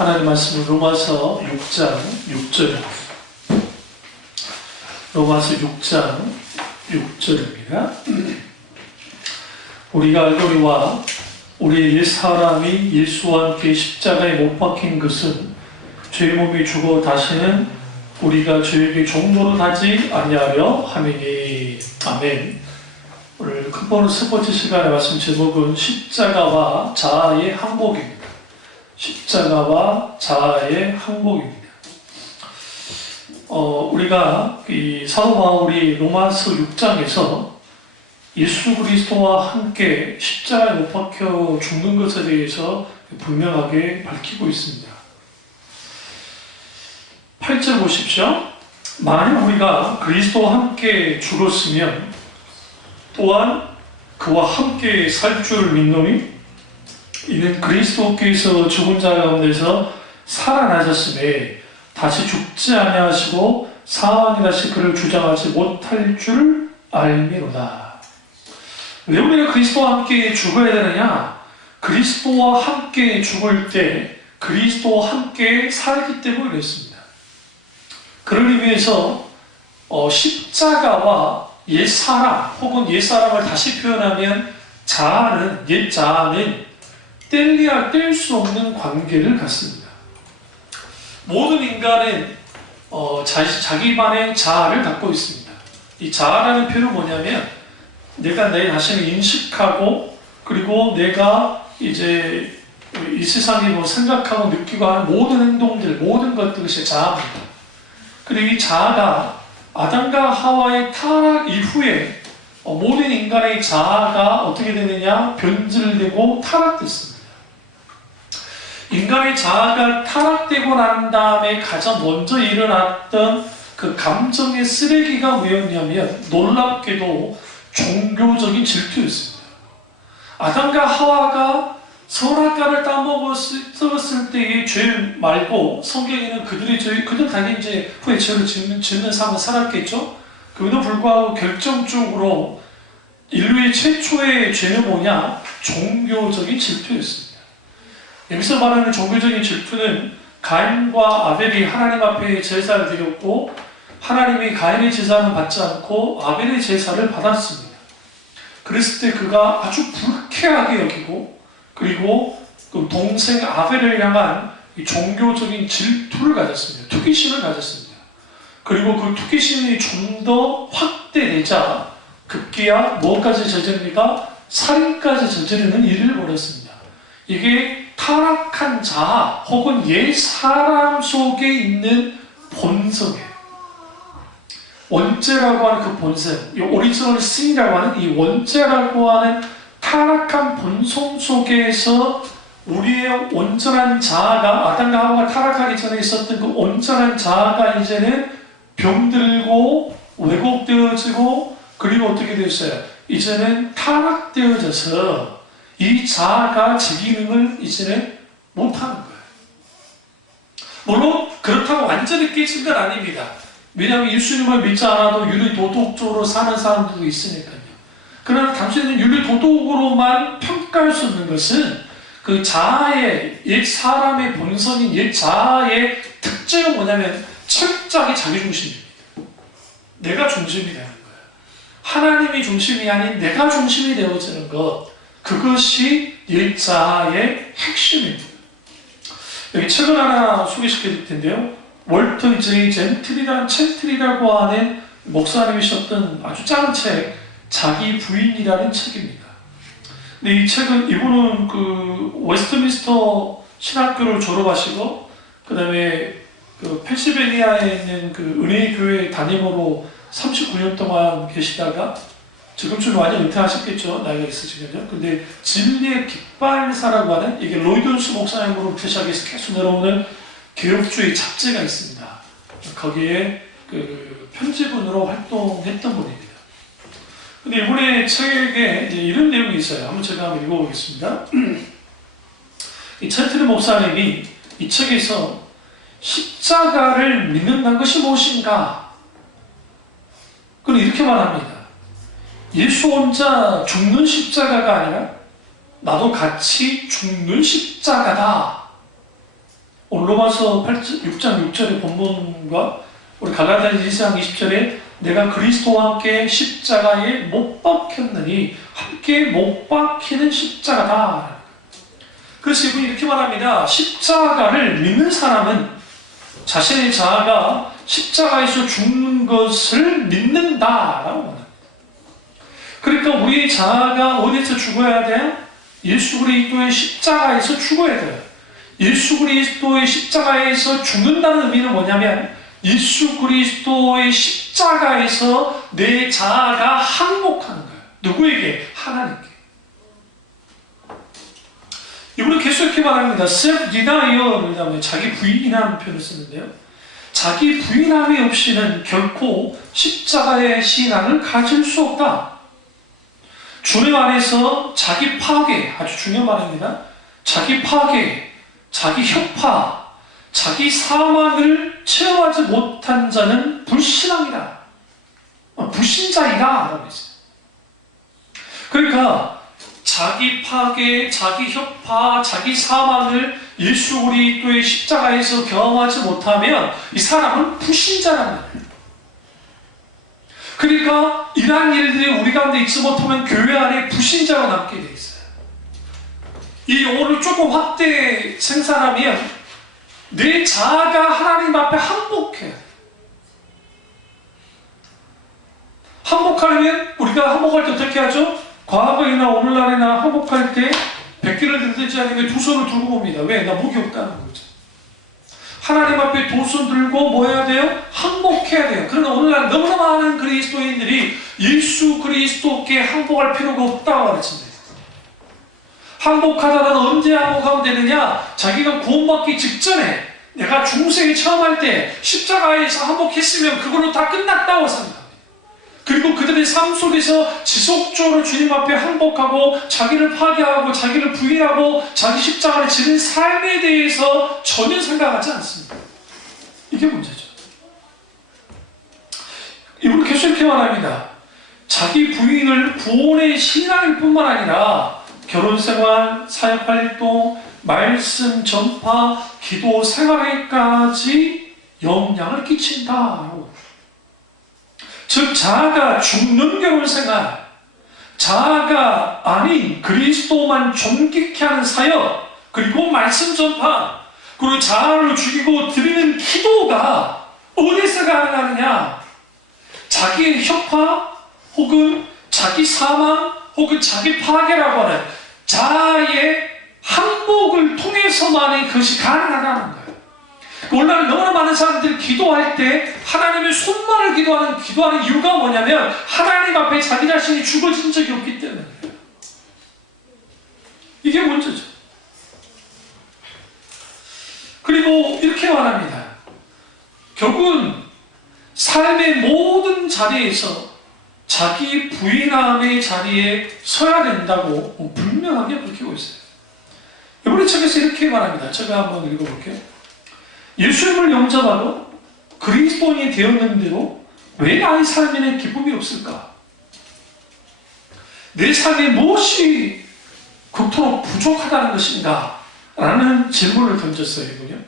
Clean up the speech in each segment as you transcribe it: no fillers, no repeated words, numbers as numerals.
하나님 말씀은 로마서 6장 6절입니다. 로마서 6장 6절입니다. 우리가 알거니와 우리의 옛사람이 예수와 함께 십자가에 못 박힌 것은 죄의 몸이 죽어 다시는 우리가 죄에게 종노릇하지 아니하려 함이니. 아멘. 오늘 큰번호 첫 번째 시간의 말씀 제목은 십자가와 자아의 항복입니다. 십자가와 자아의 항복입니다. 우리가 이 사도 바울이 로마서 6장에서 예수 그리스도와 함께 십자가에 못 박혀 죽는 것에 대해서 분명하게 밝히고 있습니다. 8절 보십시오. 만일 우리가 그리스도와 함께 죽었으면 또한 그와 함께 살 줄 믿노니 이는 그리스도께서 죽은 자 가운데서 살아나셨음에 다시 죽지 아니하시고 사망이 다시 그를 주장하지 못할 줄 알미로다. 왜 우리가 그리스도와 함께 죽어야 되느냐? 그리스도와 함께 죽을 때 그리스도와 함께 살기 때문에 그랬습니다. 그를 위해서 십자가와 옛사람 혹은 옛사람을 다시 표현하면 자아는, 옛자아는 뗄 수 없는 관계를 갖습니다. 모든 인간은 자기만의 자아를 갖고 있습니다. 이 자아라는 표현은 뭐냐면 내가 내 자신을 인식하고 그리고 내가 이제 이 세상에 뭐 생각하고 느끼고 하는 모든 행동들, 모든 것들이 자아입니다. 그리고 이 자아가 아담과 하와의 타락 이후에 모든 인간의 자아가 어떻게 되느냐? 변질되고 타락됐습니다. 인간의 자아가 타락되고 난 다음에 가장 먼저 일어났던 그 감정의 쓰레기가 뭐였냐면 놀랍게도 종교적인 질투였습니다. 아담과 하와가 선악과를 따먹었을 때의 죄 말고 성경에는 그들의 죄, 그들 당연히 이제 후에 죄를 짓는 삶을 살았겠죠? 그럼에도 불구하고 결정적으로 인류의 최초의 죄는 뭐냐? 종교적인 질투였습니다. 여기서 말하는 종교적인 질투는 가인과 아벨이 하나님 앞에 제사를 드렸고 하나님이 가인의 제사는 받지 않고 아벨의 제사를 받았습니다. 그랬을 때 그가 아주 불쾌하게 여기고 그리고 그 동생 아벨을 향한 이 종교적인 질투를 가졌습니다. 투기심을 가졌습니다. 그리고 그 투기심이 좀 더 확대되자 급기야 뭐까지 저지릅니까? 살인까지 저지르는 일을 벌였습니다. 이게 타락한 자아 혹은 옛 사람 속에 있는 본성이에요. 원죄라고 하는 그 본성, 이 오리지널 신이라고 하는 이 원죄라고 하는 타락한 본성 속에서 우리의 온전한 자아가 아담과 하와가 타락하기 전에 있었던 그 온전한 자아가 이제는 병들고 왜곡되어지고 그리고 어떻게 되었어요? 이제는 타락되어져서 이 자아가 제 기능을 이제는 못하는 거예요. 물론 그렇다고 완전히 깨진 건 아닙니다. 왜냐하면 예수님을 믿지 않아도 윤리 도덕적으로 사는 사람들도 있으니까요. 그러나 당신은 윤리 도덕으로만 평가할 수 없는 것은 그 자아의 옛 사람의 본성인 옛 자아의 특징은 뭐냐면 철저하게 자기중심입니다. 내가 중심이 되는 거예요. 하나님이 중심이 아닌 내가 중심이 되어지는 것, 그것이 옛 자아의 핵심입니다. 여기 책을 하나 소개시켜 드릴 텐데요. 월터 J. 젠틀이라고 하는 목사님이셨던 아주 작은 책, 자기 부인이라는 책입니다. 근데 이 책은 이분은 그 웨스트민스터 신학교를 졸업하시고 그 다음에 그 펜실베니아에 있는 그 은혜의 교회 담임으로 39년 동안 계시다가 지금쯤 완전 은퇴하셨겠죠. 나이가 있으시면요. 근데 진리의 깃발사라고 하는 이게 로이던스 목사님으로 시작해서 계속 내려오는 개혁주의 잡지가 있습니다. 거기에 그 편집원으로 활동했던 분입니다. 근데 이번에 책에 이제 이런 내용이 있어요. 제가 한번 읽어보겠습니다. 이 젠틀 목사님이 이 책에서 십자가를 믿는다는 것이 무엇인가? 그는 이렇게 말합니다. 예수 혼자 죽는 십자가가 아니라 나도 같이 죽는 십자가다. 오늘 로마서 6장 6절의 본문과 우리 갈라디아서 1장 20절에 내가 그리스도와 함께 십자가에 못 박혔느니 함께 못 박히는 십자가다. 그래서 이분이 이렇게 말합니다. 십자가를 믿는 사람은 자신의 자아가 십자가에서 죽는 것을 믿는다라고 말합니다. 그러니까 우리의 자아가 어디서 죽어야 돼요? 예수 그리스도의 십자가에서 죽어야 돼요. 예수 그리스도의 십자가에서 죽는다는 의미는 뭐냐면 예수 그리스도의 십자가에서 내 자아가 항복하는 거예요. 누구에게? 하나님께. 이분은 계속 이렇게 말합니다. self-denial, 자기 부인이라는 표현을 쓰는데요. 자기 부인함이 없이는 결코 십자가의 신앙을 가질 수 없다. 주님 안에서 자기 파괴, 아주 중요한 말입니다. 자기 파괴, 자기 혁파, 자기 사망을 체험하지 못한 자는 불신앙이다. 불신자이다. 라고 했어요. 그러니까 자기 파괴, 자기 혁파, 자기 사망을 예수 그리스도의 십자가에서 경험하지 못하면 이 사람은 불신자란 말이에요. 그러니까 이러한 일들이 우리 가운데 있지 못하면 교회 안에 불신자로 남게 돼 있어요. 이 용어를 조금 확대 생산하면 내 자아가 하나님 앞에 항복해요. 항복하려면 우리가 항복할 때 어떻게 하죠? 과거이나 오늘날이나 항복할 때 100개를 들지 않으면 두 손을 들고 봅니다. 왜? 나 목이 없다는 거죠. 하나님 앞에 두 손 들고 뭐 해야 돼요? 항복해야 돼요. 그러나 오늘날 너무나 많은 그리스도인들이 예수 그리스도께 항복할 필요가 없다고 가르칩니다. 항복하다는 언제 항복하면 되느냐? 자기가 구원받기 직전에 내가 중생에 처음 할 때 십자가에서 항복했으면 그걸로 다 끝났다고 생각합니다. 그리고 그들의 삶 속에서 지속적으로 주님 앞에 항복하고 자기를 파괴하고 자기를 부인하고 자기 십자가를 지는 삶에 대해서 전혀 생각하지 않습니다. 이게 문제죠. 이분은 계속 이렇게 말합니다. 자기 부인을 구원의 신앙일 뿐만 아니라 결혼생활, 사역활동, 말씀 전파, 기도 생활에까지 영향을 끼친다. 즉 자아가 죽는 결혼생활, 자아가 아닌 그리스도만 존귀케 하는 사역, 그리고 말씀 전파, 그리고 자아를 죽이고 드리는 기도가 어디서 가능하느냐? 자기의 혁파 혹은 자기 사망 혹은 자기 파괴라고 하는 자아의 항복을 통해서만이 그것이 가능하다는 거예요. 오늘날 너무나 많은 사람들이 기도할 때 하나님의 손만을 기도하는 이유가 뭐냐면 하나님 앞에 자기 자신이 죽어진 적이 없기 때문에 그래요. 이게 문제죠. 그리고 이렇게 말합니다. 결국은 삶의 모든 자리에서 자기 부인함의 자리에 서야 된다고 분명하게 밝히고 있어요. 이번에 책에서 이렇게 말합니다. 제가 한번 읽어볼게요. 예수님을 영접하고 그리스도인이 되었는데도 왜 나의 삶에는 기쁨이 없을까? 내 삶에 무엇이 그토록 부족하다는 것인가? 라는 질문을 던졌어요. 이분요.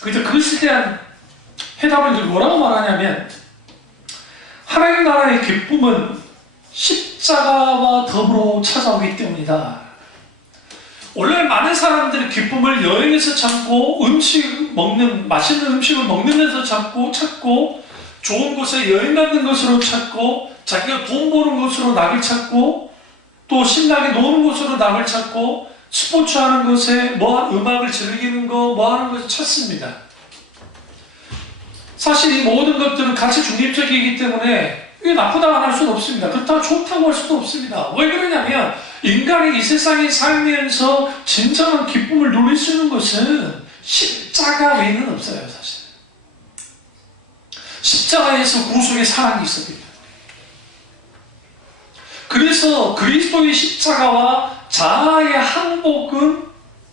그래서 그것에 대한 해답을 뭐라고 말하냐면 하나님 나라의 기쁨은 십자가와 더불어 찾아오기 때문이다. 원래 많은 사람들이 기쁨을 여행에서 찾고 맛있는 음식을 먹는 데서 찾고 좋은 곳에 여행 가는 것으로 찾고 자기가 돈 버는 것으로 낙을 찾고 또 신나게 노는 곳으로 낙을 찾고 스포츠 하는 것에 음악을 즐기는 거 하는 것을 찾습니다. 사실 이 모든 것들은 가치 중립적이기 때문에 이게 나쁘다고 할 수는 없습니다. 그렇다고 좋다고 할 수도 없습니다. 왜 그러냐면 인간이 이 세상에 살면서 진정한 기쁨을 누릴 수 있는 것은 십자가 외에는 없어요. 사실 십자가에서 구속의 사랑이 있었기 때문에. 그래서 그리스도의 십자가와 자아의 항복은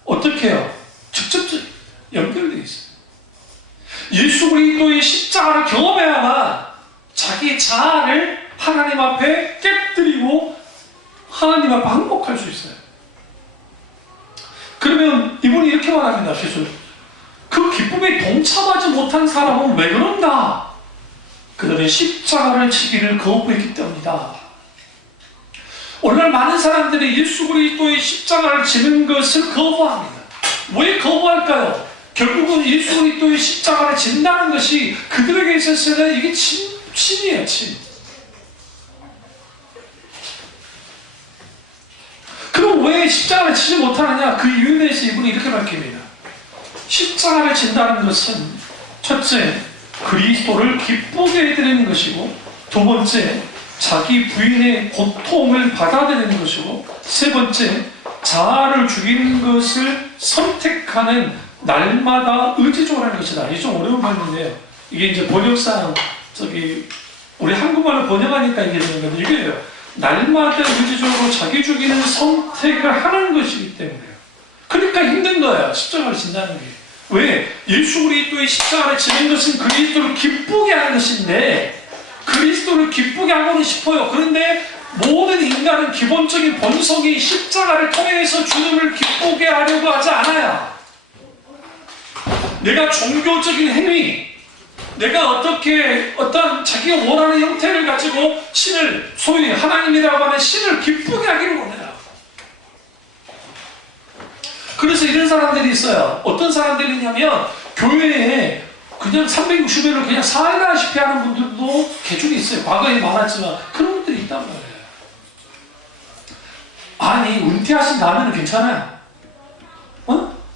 어떻게 해요? 직접적으로 연결되어 있어요. 예수 그리스도의 십자가를 경험해야만 자기 자아를 하나님 앞에 깨뜨리고 하나님 앞에 항복할 수 있어요. 이렇게 말합니다. 그 기쁨에 동참하지 못한 사람은 왜 그런가? 그들은 십자가를 지기를 거부했기 때문이다. 오늘날 많은 사람들이 예수 그리스도의 십자가를 지는 것을 거부합니다. 왜 거부할까요? 결국은 예수 그리스도의 십자가를 진다는 것이 그들에게 있어서는 이게 침이에요, 침. 그럼 왜 십자가를 치지 못하느냐? 그 이유에 대해서 이분이 이렇게 밝힙니다. 십자가를 진다는 것은 첫째, 그리스도를 기쁘게 해드리는 것이고, 두 번째, 자기 부인의 고통을 받아들이는 것이고, 세 번째, 자아를 죽이는 것을 선택하는 날마다 의지적으로 하는 것이다. 이게 좀 어려운 말인데요. 이게 이제 번역상 우리 한국말로 번역하니까 이게 되는 건데, 이게요. 날마다 의지적으로 자기 죽이는 선택을 하는 것이기 때문에요. 그러니까 힘든 거예요. 십자가를 진다는 게. 왜? 예수 그리스도의 십자가를 지는 것은 그리스도를 기쁘게 하는 것인데, 그리스도를 기쁘게 하고는 싶어요. 그런데 모든 인간은 기본적인 본성이 십자가를 통해서 주님을 기쁘게 하려고 하지 않아요. 내가 종교적인 행위, 내가 어떤 자기가 원하는 형태를 가지고 신을, 소위 하나님이라고 하는 신을 기쁘게 하기를 원해요. 그래서 이런 사람들이 있어요. 어떤 사람들이 있냐면 교회에 그냥 360일을 그냥 살다시피 하는 분들도 개중에 있어요. 과거에 많았지만 그런 분들이 있단 말이에요. 아니, 은퇴하신 다음에는 괜찮아요.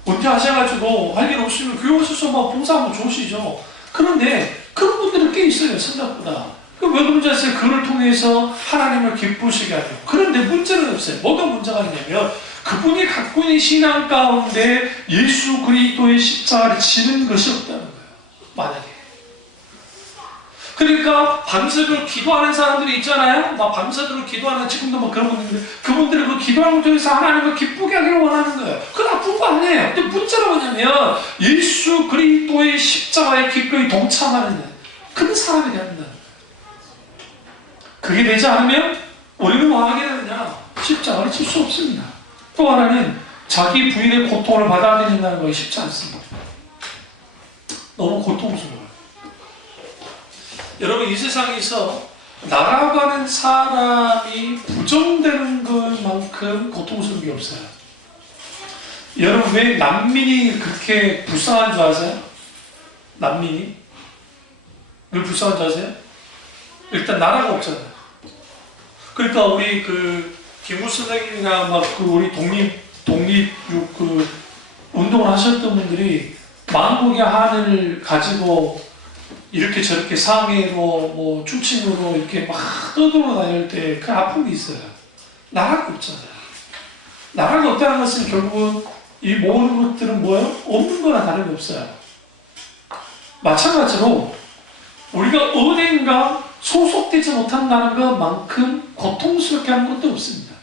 은퇴하셔가지고 할 일 없으면 교회 오셔서 막 봉사하면 좋으시죠. 그런데 그런 분들은 꽤 있어요. 생각보다. 왜 그런지 아세요? 그를 통해서 하나님을 기쁘시게 하죠. 그런데 문제는 없어요. 뭐가 문제가 있냐면 그분이 갖고 있는 신앙 가운데 예수 그리스도의 십자가를 지는 것이 없다는 거예요. 만약에. 그러니까 밤새도록 기도하는 사람들이 있잖아요. 막 밤새도록 기도하는, 지금도 막 그런 분들인데, 그분들은 그 기도하는 것 통해서 하나님을 기쁘게 하기를 원하는 거예요. 그 나쁜 거 아니에요. 근데 문제는 뭐냐면 예수 그리스도의 십자가에 기꺼이 동참하는 그런 사람이 된다. 그게 되지 않으면 우리는 뭐 하게 되느냐? 십자가를 칠 수 없습니다. 또 하나는 자기 부인의 고통을 받아들인다는 것이 쉽지 않습니다. 너무 고통스러워요. 여러분, 이 세상에서 나라고 하는 사람이 부정되는 것만큼 고통스러운 게 없어요. 여러분, 왜 난민이 그렇게 불쌍한 줄 아세요? 난민이? 왜 불쌍한 줄 아세요? 일단 나라가 없잖아요. 그러니까 우리 김우 선생님이나 우리 독립육 운동을 하셨던 분들이 만국의 한을 가지고 이렇게 저렇게 상해로 충칭으로 이렇게 막 떠돌아 다닐 때 그 아픔이 있어요. 나라가 없잖아요. 나라가 없다는 것은 결국은 이 모든 것들은 뭐예요? 없는 거나 다름이 없어요. 마찬가지로 우리가 어딘가 소속되지 못한다는 것만큼 고통스럽게 하는 것도 없습니다.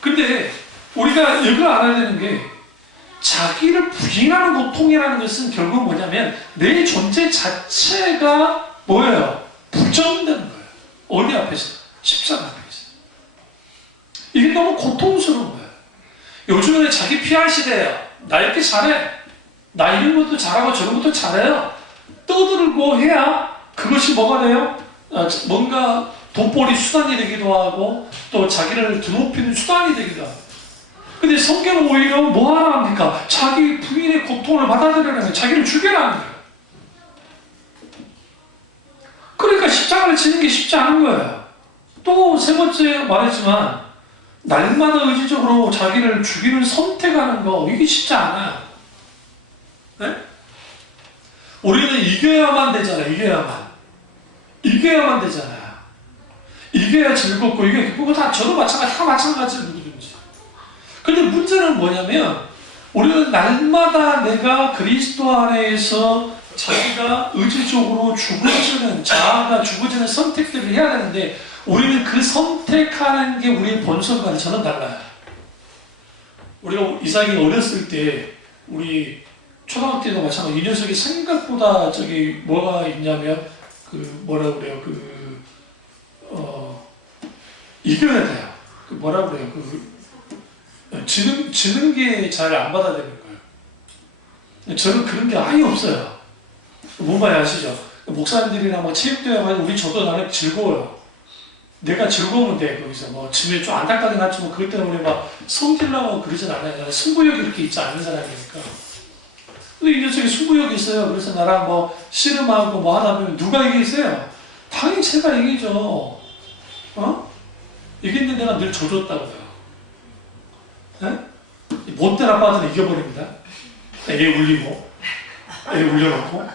근데 우리가 이걸 알아야 되는 게, 자기를 부인하는 고통이라는 것은 결국 뭐냐면 내 존재 자체가 뭐예요? 부정되는 거예요. 어디 앞에서? 십자가 앞에서. 이게 너무 고통스러운 거예요. 요즘에는 자기 PR 시대예요. 나 이렇게 잘해. 나 이런 것도 잘하고 저런 것도 잘해요. 떠들고 해야 그것이 뭐가 돼요? 뭔가 돈벌이 수단이 되기도 하고 또 자기를 드높이는 수단이 되기도 하고. 근데 성경은 오히려 뭐 하라 합니까? 자기 부인의 고통을 받아들이라는 거예요. 자기를 죽여라는 거예요. 그러니까 십자가를 지는 게 쉽지 않은 거예요. 또 세 번째 말했지만 날마다 의지적으로 자기를 죽이는 선택하는 거, 이게 쉽지 않아요. 네? 우리는 이겨야만 되잖아요. 이겨야만 되잖아요. 이겨야 즐겁고 이겨야 기쁘고, 다 저도 마찬가지, 다 마찬가지예요. 누구든지. 근데 문제는 뭐냐면 우리는 날마다 내가 그리스도 안에서 자기가 의지적으로 죽어지는, 자아가 죽어지는 선택들을 해야 되는데, 우리는 그 선택하는 게 우리의 본성과는 전혀 달라요. 우리가 이삭이 어렸을 때, 우리 초등학교 때도 마찬가지, 이 녀석이 생각보다 뭐가 있냐면 뭐라 그래요? 이겨야 돼요. 뭐라 그래요? 지는 게 잘 안 받아들이는 거예요. 저는 그런 게 아예 없어요. 뭔 말인지 아시죠? 목사님들이랑 막 체육대회 하면 우리 저도 나는 즐거워요. 내가 즐거우면 돼. 거기서 뭐 집에 좀 안타깝게 났지만 그것 때문에 막 성질나고 그러진 않아요. 승부욕이 이렇게 있지 않는 사람이니까. 근데 이 녀석이 승부욕이 있어요. 그래서 나랑 뭐 씨름하고 뭐 하다 보면 누가 이기겠어요? 당연히 제가 이기죠. 이겼는데 내가 늘 져줬다고요. 네? 못된 아빠들은 이겨버립니다. 애 울리고, 애 울려놓고.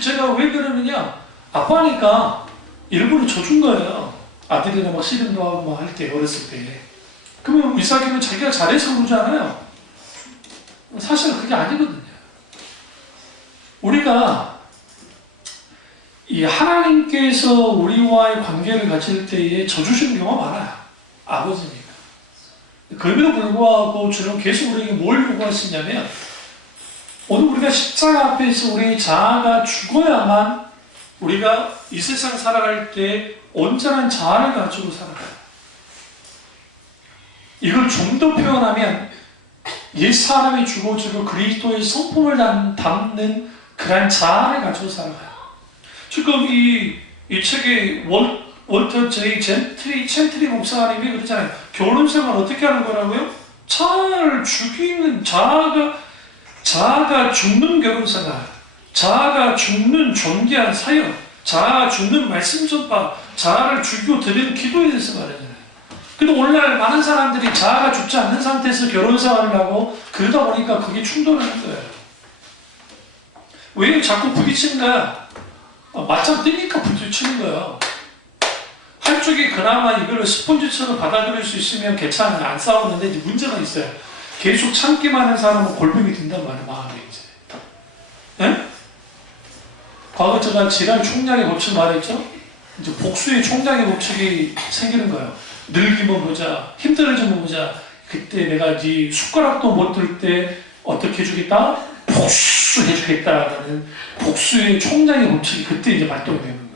제가 왜 그러느냐? 아빠니까 일부러 져준 거예요. 아들이랑 막 씨름도 하고 막 할 때, 어렸을 때. 그러면 이삭이는 자기가 잘해서 그러지 않아요. 사실은 그게 아니거든요. 우리가 이 하나님께서 우리와의 관계를 가질 때에 져주시는 경우가 많아요. 아버지니까. 그럼에도 불구하고 주는 계속 우리에게 뭘 요구하시냐면 오늘 우리가 십자가 앞에서 우리의 자아가 죽어야만 우리가 이 세상 살아갈 때 온전한 자아를 가지고 살아가요. 이걸 좀 더 표현하면 옛 사람이 죽어지고 그리스도의 성품을 담는 그런 자아를 가지고 살아가요. 지금 이 책의 월터 제이 젠트리 목사님이 그러잖아요. 결혼 생활 어떻게 하는 거라고요? 자아를 죽이는 자아가 죽는 결혼 생활, 자아가 죽는 존귀한 사역, 자아가 죽는 말씀 전파, 자아를 죽이고 드리는 기도에 대해서 말하잖아요. 근데 오늘날 많은 사람들이 자아가 죽지 않는 상태에서 결혼 생활을 하고 그러다 보니까 그게 충돌하는 거예요. 왜 자꾸 부딪힌가? 맞짱 뜨니까 부딪히는 거예요. 한쪽이 그나마 이걸 스폰지처럼 받아들일 수 있으면 괜찮아요. 안 싸우는데 이제 문제가 있어요. 계속 참기만 하는 사람은 골병이 든단 말이에요. 마음에 이제. 네? 과거 제가 질환 총량의 법칙 말했죠? 이제 복수의 총량의 법칙이 생기는 거예요. 늙기만 보자, 힘들어지면 보자. 그때 내가 네 숟가락도 못 들 때 어떻게 해주겠다? 복수해주겠다라는 복수의 총량의 법칙이 그때 이제 발동이 되는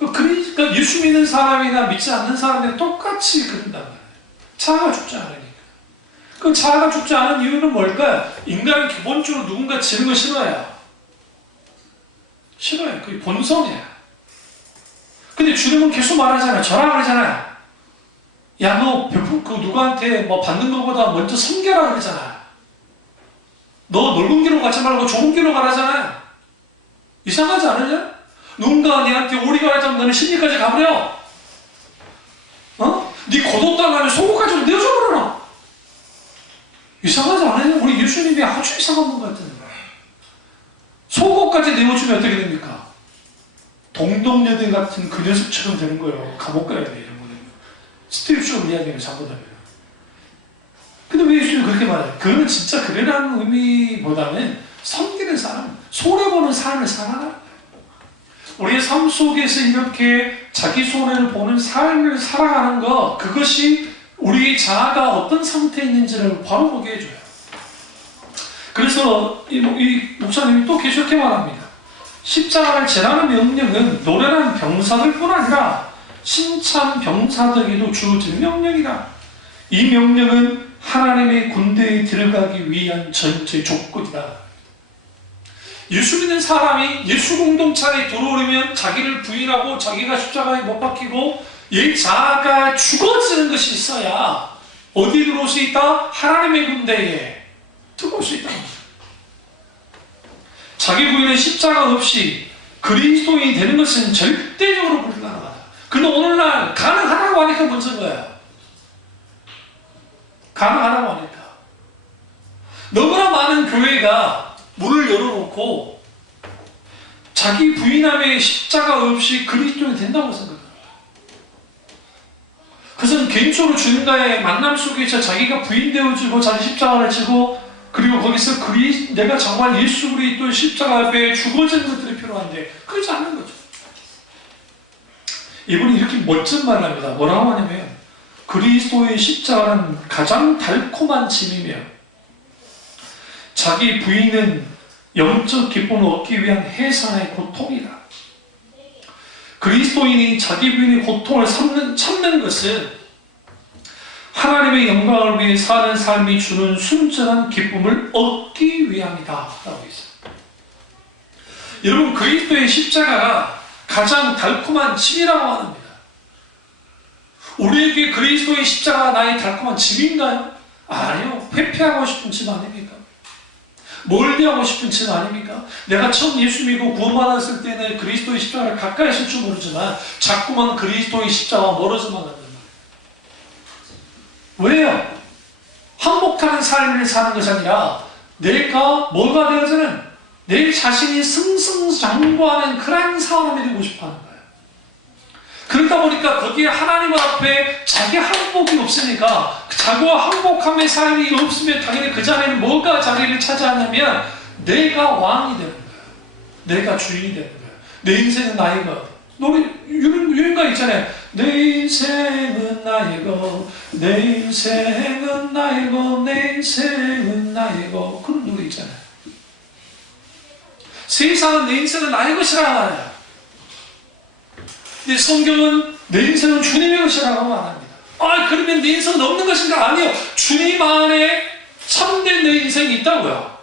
거예요. 그러니까 예수 믿는 사람이나 믿지 않는 사람들이 똑같이 그런단 말이에요. 자아가 죽지 않으니까. 그 자아가 죽지 않은 이유는 뭘까요? 인간은 기본적으로 누군가 지는 거 싫어해요. 싫어요. 그게 본성이야. 근데 주님은 계속 말하잖아요. 저라 그러잖아요. 야, 너 누구한테 뭐 받는 것보다 먼저 섬겨라 그러잖아. 너 넓은 길로 가지 말고 좁은 길로 가라잖아요. 이상하지 않으냐? 누군가 너한테 오리가 가자면 너는 신리까지 가버려. 네 고독당하면 속옷까지 내어줘버려라. 이상하지 않아요? 우리 예수님이 아주 이상한 분 같은 거예요. 속옷까지 내어주면 어떻게 됩니까? 동동여대 같은 그 녀석처럼 되는 거예요. 감옥 가야 돼, 이런 거는. 스티브쇼 이야기를 잘못하면. 근데 왜 예수님이 그렇게 말해요? 그거는 진짜 그래라는 의미보다는 섬기는 사람, 손해보는 삶을 살아가는 거예요. 우리의 삶 속에서 이렇게 자기 손해를 보는 삶을 살아가는 것, 그것이 우리의 자아가 어떤 상태에 있는지를 바로 보게 해줘요. 그래서 이 목사님이 또 계속 이렇게 말합니다. 십자가를 지라는 명령은 노련한 병사들뿐 아니라 신참 병사들에게도 주어진 명령이다. 이 명령은 하나님의 군대에 들어가기 위한 전체 조건이다. 예수 믿는 사람이 예수 공동체에 들어오려면 자기를 부인하고 자기가 십자가에 못 박히고 이 자아가 죽어지는 것이 있어야 어디에 들어올 수 있다? 하나님의 군대에 들어올 수 있다. 자기 부인의 십자가 없이 그리스도인이 되는 것은 절대적으로 불가능하다. 근데 오늘날 가능하다고 하니까 문제인 거예요. 가능하다고 하니까. 너무나 많은 교회가 문을 열어놓고 자기 부인함에 십자가 없이 그리스도인이 된다고 생각합니다. 그것은 개인적으로 주님과의 만남 속에서 자기가 부인되어지고 자기 십자가를 지고 그리고 거기서 내가 정말 예수 그리스도의 십자가 앞에 죽어지는 것들이 필요한데 그렇지 않는 거죠. 이분이 이렇게 멋진 말을 합니다. 뭐라고 하냐면 그리스도의 십자가는 가장 달콤한 짐이며 자기 부인은 영적 기쁨을 얻기 위한 해산의 고통이다. 그리스도인이 자기 부인의 고통을 참는 것은 하나님의 영광을 위해 사는 삶이 주는 순전한 기쁨을 얻기 위함이다 라고 있습니다. 여러분, 그리스도의 십자가가 가장 달콤한 짐이라고 합니다. 우리에게 그리스도의 십자가가 나의 달콤한 짐인가요? 아니요. 회피하고 싶은 짐 아닙니까? 멀리하고 싶은 짐 아닙니까? 내가 처음 예수 믿고 구원받았을 때는 그리스도의 십자가를 가까이 있을 줄 모르지만 자꾸만 그리스도의 십자가와 멀어져만 한단 말이에요. 왜요? 항복하는 삶을 사는 것이 아니라 내가 뭐가 되어서는 내 자신이 승승장구하는 그런 사람이 되고 싶어하는 거예요. 그러다 보니까 거기에 하나님 앞에 자기 항복이 없으니까 자기와 항복함의 삶이 없으면 당연히 그 자리는 뭐가 자리를 차지하냐면 내가 왕이 되는 거예요. 내가 주인이 되는 거예요. 내 인생은 나의 것. 노래 유행가 있잖아요. 내 인생은 나의 것, 내 인생은 나의 것, 내 인생은 나의 것. 그런 노래 있잖아요. 세상은 내 인생은 나의 것이라고 말해요. 근데 성경은 내 인생은 주님의 것이라고 말합니다. 아, 그러면 내 인생은 없는 것인가? 아니요. 주님 안에 참된 내 인생이 있다고요.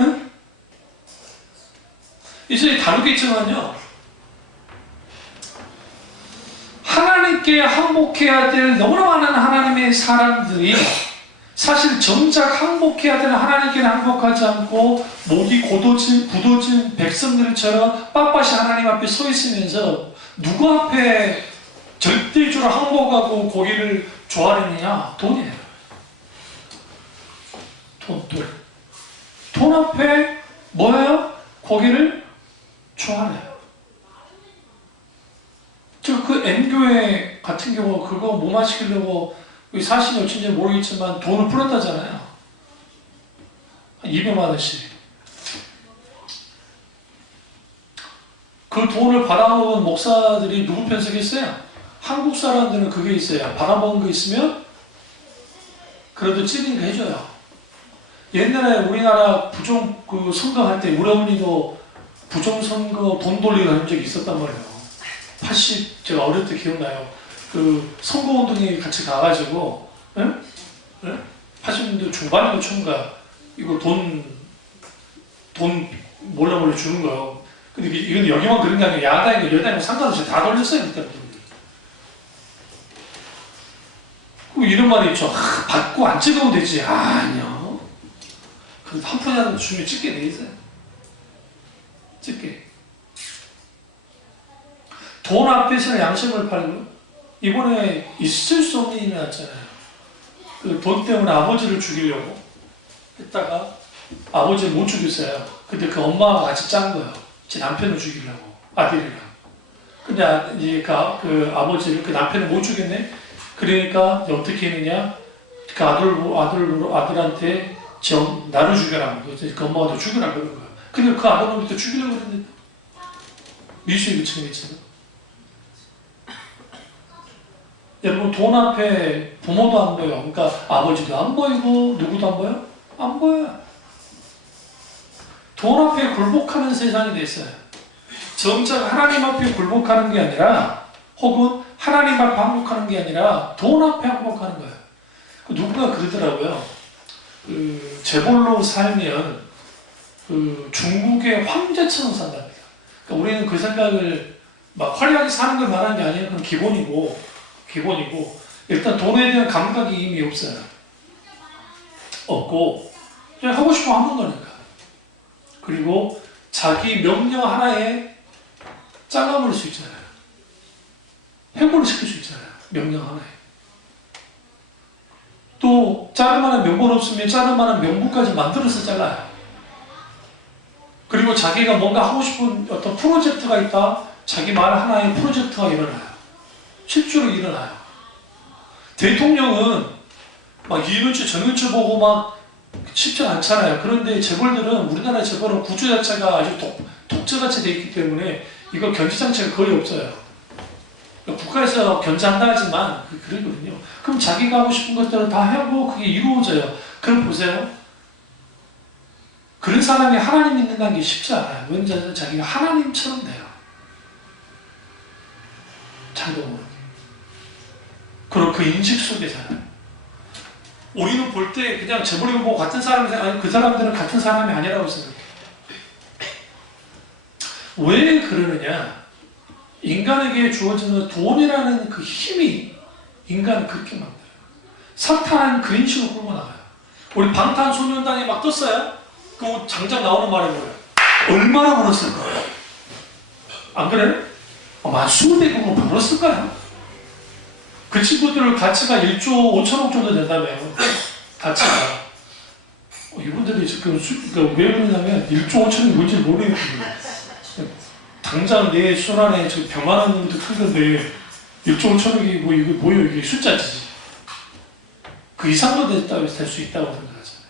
응? 이제 다루겠지만요. 하나님께 항복해야 될 너무나 많은 하나님의 사람들이 사실 정작 항복해야 되는 하나님께는 항복하지 않고 목이 굳어진 백성들처럼 빳빳이 하나님 앞에 서 있으면서 누구 앞에 절대적으로 항복하고 고기를 좋아하느냐? 돈이에요. 돈 앞에 뭐예요? 고기를 좋아해요. 그 N교회 같은 경우 그거 뭐 마시려고 사실이 어쩐지 모르겠지만 돈을 풀었다잖아요. 200만 원씩. 그 돈을 받아먹은 목사들이 누구 편 서겠어요? 한국 사람들은 그게 있어요. 받아먹은 거 있으면 그래도 찌르니까 해줘요. 옛날에 우리나라 부정 선거할 때 우리 어머니도 부정선거 돈 돌리고 한 적이 있었단 말이에요. 제가 어릴 때 기억나요. 그 선거운동에 같이 가가지고, 예? 80년대 중반이고 초인가, 이거 돈 몰래 주는 거예요. 근데 이건 여기만 그런 게 아니라 야당이고 여당이고 상관없이 다 돌렸어요, 그때. 그럼 이런 말이 있죠. 받고 안 찍으면 되지. 아니요. 그래도 한 푼이라도 주면 찍게 돼 있어요. 찍게. 돈 앞에서는 양심을 팔고, 이번에 있을 수 없는 일이 났잖아요. 그 돈 때문에 아버지를 죽이려고 했다가 아버지를 못 죽였어요. 근데 그 엄마가 같이 짠 거예요. 제 남편을 죽이려고, 아들이랑. 근데 이제 그 아버지를, 그 남편을 못 죽였네? 그러니까 어떻게 했느냐? 그 아들한테 나를 죽여라. 그 엄마가 죽여라 그런 거예요. 근데 그 아들은 또 죽이려고 그랬는데. 미수의 그층에 있잖아요. 여러분, 돈 앞에 부모도 안 보여. 그러니까 아버지도 안 보이고 누구도 안 보여? 안 보여요. 돈 앞에 굴복하는 세상이 됐어요. 정작 하나님 앞에 굴복하는 게 아니라, 혹은 하나님 앞에 항복하는 게 아니라 돈 앞에 항복하는 거예요. 누군가 그러더라고요. 재벌로 살면 중국의 황제처럼 산답니다. 그러니까 우리는 그 생각을 막 화려하게 사는 걸 말하는 게 아니에요. 그건 기본이고 일단 돈에 대한 감각이 이미 없어요. 없고 그냥 하고 싶어 하는 거니까. 그리고 자기 명령 하나에 잘라버릴 수 있잖아요. 해고를 시킬 수 있잖아요. 명령 하나에. 또 자를 만한 명분 없으면 자를 만한 명분까지 만들어서 잘라요. 그리고 자기가 뭔가 하고 싶은 어떤 프로젝트가 있다. 자기 말 하나에 프로젝트가 일어나요. 실제로 일어나요. 대통령은 막 이눈치 저눈치 보고 막 쉽지 않잖아요. 그런데 재벌들은, 우리나라 재벌은 구조 자체가 아주 독재같이 되어 있기 때문에 이거 견제장치가 거의 없어요. 국가에서 견제한다 하지만 그러거든요. 그럼 자기가 하고 싶은 것들을 다 하고 그게 이루어져요. 그럼 보세요. 그런 사람이 하나님 믿는다는 게 쉽지 않아요. 왜냐하면 자기가 하나님처럼 돼요. 자기도 모르게. 그 인식 속에잖아요. 우리는 볼 때 그냥 재벌이고 뭐 같은 사람이 아니 그 사람들은 같은 사람이 아니라고 생각해요. 왜 그러느냐? 인간에게 주어지는 돈이라는 그 힘이 인간을 그렇게 만들어요. 사탄은 그 인식으로 끌고 나가요. 우리 방탄소년단이 막 떴어요? 그 장작 나오는 말이 뭐예요? 얼마나 벌었을까요? 안 그래요? 아마 수백억을 벌었을까요? 그 친구들 가치가 1조 5천억 정도 된다며요. 가치가. 이분들이 지금 그러니까 왜 그러냐면 1조 5천억이 뭔지 모르겠거든요. 당장 내 손안에 지금 병하는 놈도 큰 건데 1조 5천억이 뭐 이거 뭐예요? 이게 숫자지. 그 이상도 될 수 있다고 생각하잖아요.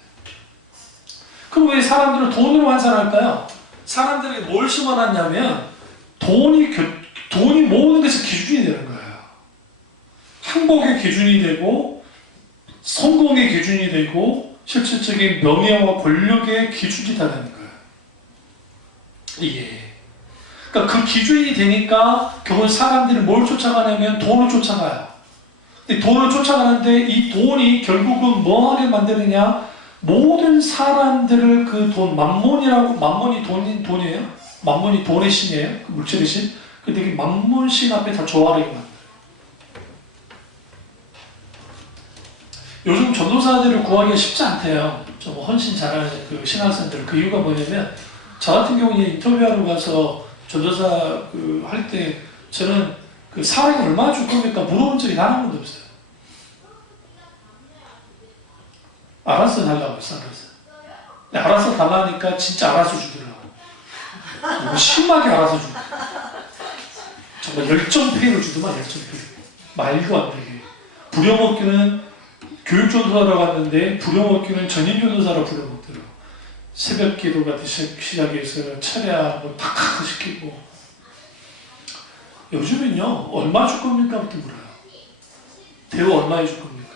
그럼 왜 사람들은 돈으로 환산할까요? 사람들에게 뭘 심어놨냐면 돈이 모으는 것이 기준이 되는 거예요. 행복의 기준이 되고 성공의 기준이 되고 실질적인 명예와 권력의 기준이 다 되는 거예요. 이게 그러니까 그 기준이 되니까 결국 사람들이 뭘 쫓아가냐면 돈을 쫓아가요. 근데 돈을 쫓아가는데 이 돈이 결국은 뭐하게 만드느냐? 모든 사람들을 그 돈, 만몬이 돈이에요? 만몬이 돈의 신이에요? 그 물질의 신? 근데 이 만몬 신 앞에 다 조아리게 만들어요. 요즘 전도사들을 구하기가 쉽지 않대요. 좀 헌신 잘하는 그 신학생들. 그 이유가 뭐냐면 저 같은 경우에 인터뷰하러 가서 전도사 할 때 저는 그 사람이 얼마나 줄 겁니까? 물어본 적이 단 한 번도 없어요. 알아서 달라고 했어, 알아서. 알아서 달라니까 진짜 알아서 주더라고. 심하게 알아서 주더라고. 정말 열정페이를 주더만, 열정페이. 말도 안 되게. 부려먹기는 교육전도사로 갔는데 부려먹기는 전임전도사로 부려먹더라고. 새벽 기도 같은 시작해서 철야하고 다 시키고. 요즘은요, 얼마 줄 겁니까? 부터 물어요. 대우 얼마에 줄 겁니까?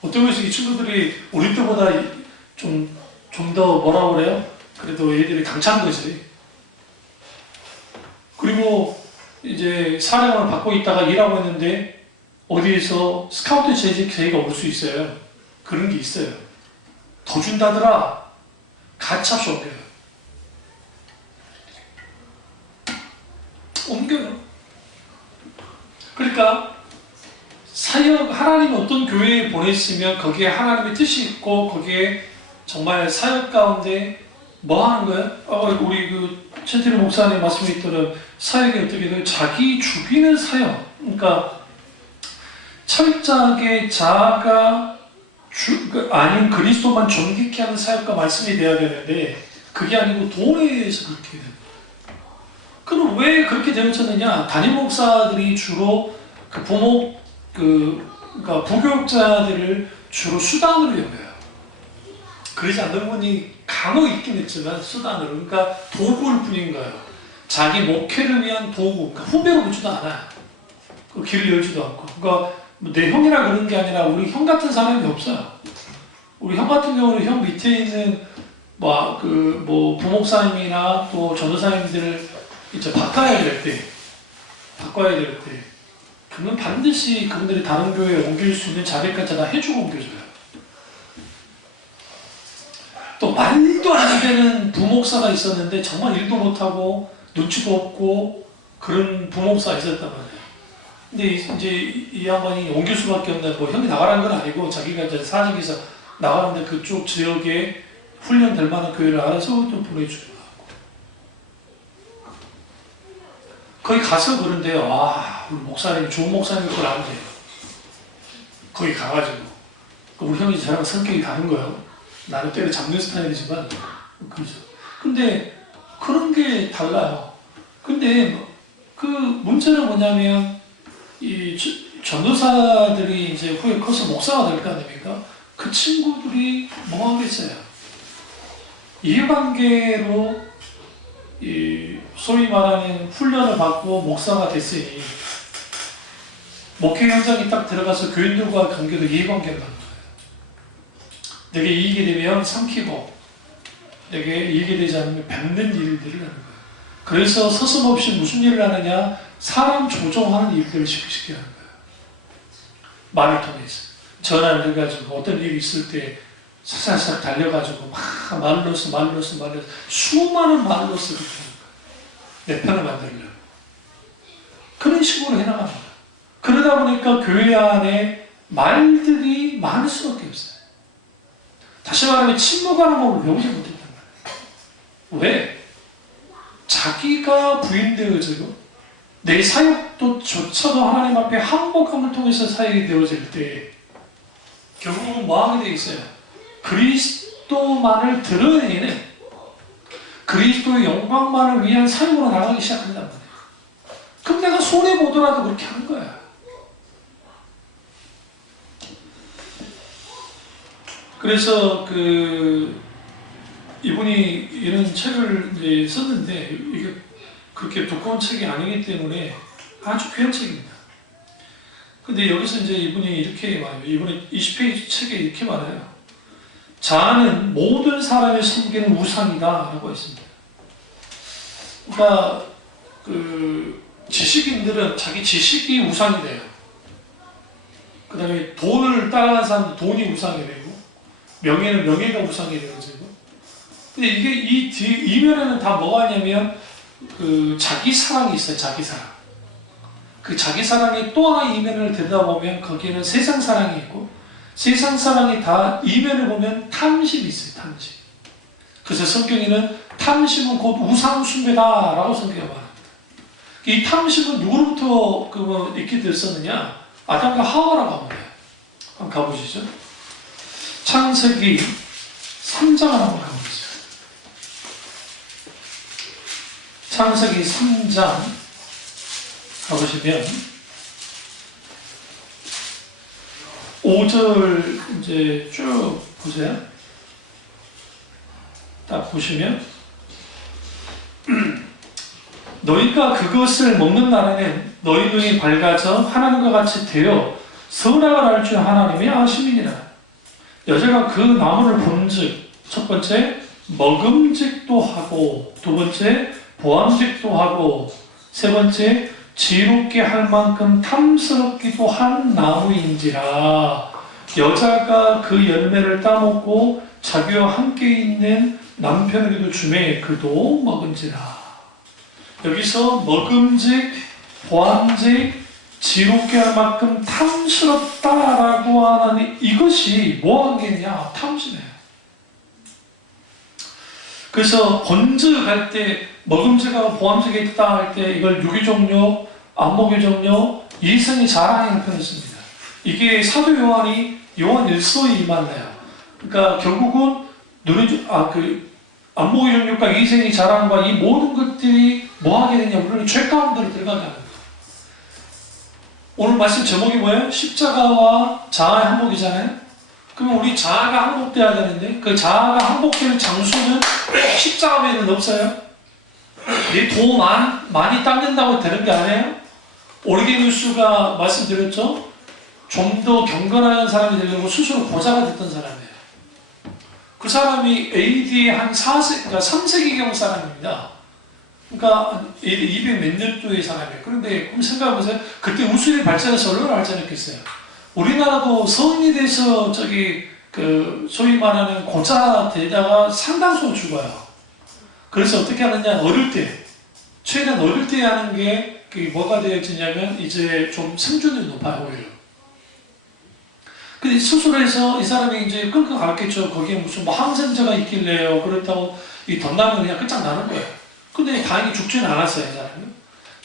어떤 것이 이 친구들이 우리 때보다 좀 더 뭐라고 그래요? 그래도 얘들이 강찬 거지. 그리고 이제 사령을 받고 있다가 일하고 있는데 어디에서 스카우트 제의가 올 수 있어요. 그런 게 있어요. 더 준다더라. 가차없이 옮겨요. 옮겨요. 그러니까 사역, 하나님이 어떤 교회에 보냈으면 거기에 하나님의 뜻이 있고 거기에 정말 사역 가운데 뭐 하는 거예요? 우리 그 최태리 목사님 말씀에 있도록 사역이 어떻게 돼요? 자기 죽이는 사역. 그러니까 철저하게 자아가 아닌 그리스도만 존귀케 하는 사역과 말씀이 돼야 되는데 그게 아니고 돈에 의해서 그렇게 돼요. 그럼 왜 그렇게 되어졌느냐? 담임 목사들이 주로 그 그러니까 부교육자들을 주로 수단으로 여겨요. 그러지 않는 분이 간혹 있긴 했지만 수단으로. 그러니까 도구일 뿐인 거예요. 자기 목회를 위한 도구. 그러니까 후배로 보지도 않아요. 길을 열지도 않고. 그러니까 내 형이라 그런 게 아니라 우리 형 같은 사람이 없어요. 우리 형 같은 경우는 형 밑에 있는 부목사님이나 또 전도사님들을 이제 바꿔야 될 때, 그러면 반드시 그분들이 다른 교회에 옮길 수 있는 자리까지 다 해주고 옮겨줘요. 또 말도 안 되는 부목사가 있었는데 정말 일도 못하고 눈치도 없고 그런 부목사가 있었단 말이에요. 근데 이제 이 양반이 옮길 수밖에 없는, 뭐 형이 나가라는 건 아니고 자기가 이제 사직에서 나가는데 그쪽 지역에 훈련될 만한 교회를 알아서 좀 보내주고 거기 가서 그런데 우리 목사님 좋은 목사님일 걸 안돼요. 거기 가가지고 우리 형이 저랑 성격이 다른 거예요. 나는 때려 잡는 스타일이지만 그렇죠. 근데 그런 게 달라요. 근데 그 문제는 뭐냐면 이 전도사들이 이제 후에 커서 목사가 될 거 아닙니까? 그 친구들이 뭐 하겠어요? 이해관계로 소위 말하는 훈련을 받고 목사가 됐으니 목회 현장에 딱 들어가서 교인들과 관계도 이해관계를 하는 거예요. 내게 이익이 되면 삼키고 내게 이익이 되지 않으면 뱉는 일들을 하는 거예요. 그래서 서슴없이 무슨 일을 하느냐? 사람 조종하는 일들을 시키게 하는 거예요. 말을 통해서 전화를 해가지고 어떤 일이 있을 때 사사삭 달려가지고 막 말로써 수많은 말로써 그렇게 하는 거예요. 내 편을 만들려고. 그런 식으로 해나갑니다. 그러다 보니까 교회 안에 말들이 많을 수밖에 없어요. 다시 말하면 침묵하는 법을 배우지 못했단 말이에요. 왜? 자기가 부인되어지고 내 사역조차도 하나님 앞에 항복함을 통해서 사역이 되어질 때 결국은 뭐하게 돼 있어요? 그리스도만을 드러내는 그리스도의 영광만을 위한 사역으로 나가기 시작한단 말이에요. 그럼 내가 손해보더라도 그렇게 하는 거야. 그래서 이분이 이런 책을 이제 썼는데 이게 그렇게 두꺼운 책이 아니기 때문에 아주 귀한 책입니다. 근데 여기서 이제 이분이 이렇게 말해요. 이분이 20페이지 책에 이렇게 말해요. 자아는 모든 사람의 섬기는 우상이다 라고 했습니다. 그러니까 지식인들은 자기 지식이 우상이 돼요. 그 다음에 돈을 따라가는 사람은 돈이 우상이 되고 명예는 명예가 우상이 되어지고. 근데 이게 이면에는 다 뭐가 있냐면 자기 사랑이 있어요. 자기 사랑. 그 자기 사랑의 또 하나의 이면을 들여다보면 거기에는 세상 사랑이 있고 세상 사랑이 다 이면을 보면 탐심이 있어요. 탐심. 그래서 성경에는 탐심은 곧 우상 숭배다라고 성경이 말합니다. 이 탐심은 누구로부터 있게 됐었느냐? 아담과 하와라고 합니다. 한번 가보시죠. 창세기 3장을 한번 가보시죠. 창세기 3장 가보시면 5절 이제 쭉 보세요. 딱 보시면 너희가 그것을 먹는 날에는 너희 눈이 밝아져 하나님과 같이 되어 선악을 알 줄 하나님이 아심이니라. 여자가 그 나무를 본즉 첫 번째 먹음직도 하고 두 번째 보암직도 하고 세 번째 지롭게 할 만큼 탐스럽기도 한 나무인지라. 여자가 그 열매를 따먹고 자기와 함께 있는 남편에게도 주매 그도 먹은지라. 여기서 먹음직, 보암직, 지롭게 할 만큼 탐스럽다라고 하는 이것이 뭐 하겠냐? 탐심이에요. 그래서 번직할 때 먹음직하고 보암직이 있다 할 때 이걸 유기종료, 안목유종료, 이성이 자랑이라는 표현을 씁니다. 이게 사도 요한이 요한 1서에 만나요. 그러니까 결국은 안목유종료과 이성이 자랑과 이 모든 것들이 뭐 하게 되냐? 우리는 죄 가운데로 들어가게 하는 거예요. 오늘 말씀 제목이 뭐예요? 십자가와 자아의 항복이잖아요. 그러면 우리 자아가 항복돼야 되는데 그 자아가 항복되는 장소는 십자가에는 없어요. 도 많이 닦는다고 되는 게 아니에요. 오르게누스가 말씀드렸죠. 좀 더 경건한 사람이 되려고 스스로 고자가 됐던 사람이에요. 그 사람이 AD 한 4세, 그러니까 3세기경 사람입니다. 그러니까 AD 200 몇 년도의 사람이에요. 그런데 그럼 생각해보세요. 그때 우수리 발전해서 얼마나 발전했겠어요. 우리나라도 성인이 돼서 소위 말하는 고자 되다가 상당수 죽어요. 그래서 어떻게 하느냐, 최대한 어릴 때 하는 게 뭐가 되어지냐면 이제 좀 생존율이 높아요, 오히려. 근데 스스로 해서 이 사람이 이제 끙끙 앓겠죠. 거기에 무슨 항생제가 있길래요. 그렇다고 이 던나면 그냥 끝장나는 거예요. 근데 다행히 죽지는 않았어요, 이 사람이.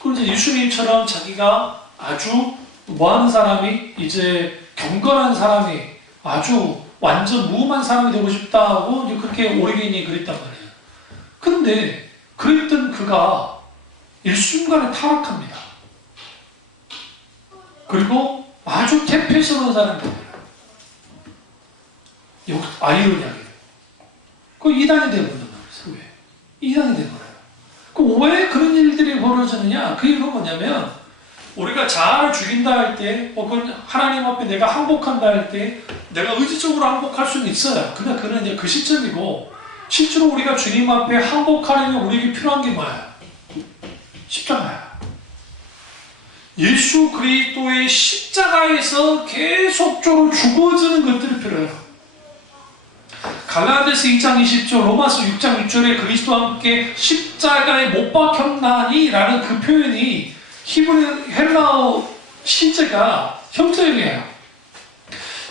그리고 이제 예수님처럼 자기가 아주 뭐하는 사람이 이제 경건한 사람이 아주 완전 무음한 사람이 되고 싶다고 이제 그렇게 오르게인이 그랬단 말이에요. 그런데 그랬던 그가 일순간에 타락합니다. 그리고 아주 태폐스러운 사람이 됩니다. 아이러니하게. 그 이단이 되어버린단 말이에요. 왜? 이단이 되어버려요. 왜 그런 일들이 벌어지느냐? 그 이유가 뭐냐면 우리가 자아를 죽인다 할 때 혹은 하나님 앞에 내가 항복한다 할 때 내가 의지적으로 항복할 수는 있어요. 근데 그는 이제 그 시점이고 실제로 우리가 주님 앞에 항복하려면 우리에게 필요한 게 뭐야? 십자가야. 예수 그리스도의 십자가에서 계속적으로 죽어지는 것들이 필요해요. 갈라디아서 2장 20절, 로마서 6장 6절에 그리스도와 함께 십자가에 못 박혔나니 라는 그 표현이 히브리 헬라어 시제가 형태이에요.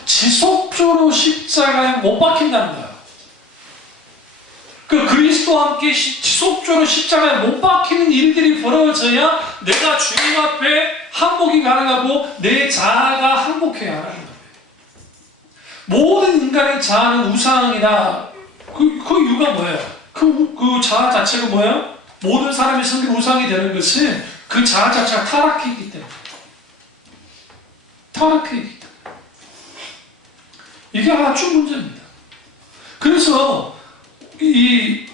지속적으로 십자가에 못 박힌다는 거예요. 그 그리스도와 함께 지속적으로 십자가에 못 박히는 일들이 벌어져야 내가 주님 앞에 항복이 가능하고 내 자아가 항복해야 하는 거예요. 모든 인간의 자아는 우상이다. 그 이유가 뭐예요? 그 자아 자체가 뭐예요? 모든 사람이 섬긴 우상이 되는 것은 그 자아 자체가 타락해 있기 때문에. 타락해 있기 때문에. 이게 아주 문제입니다. 그래서 이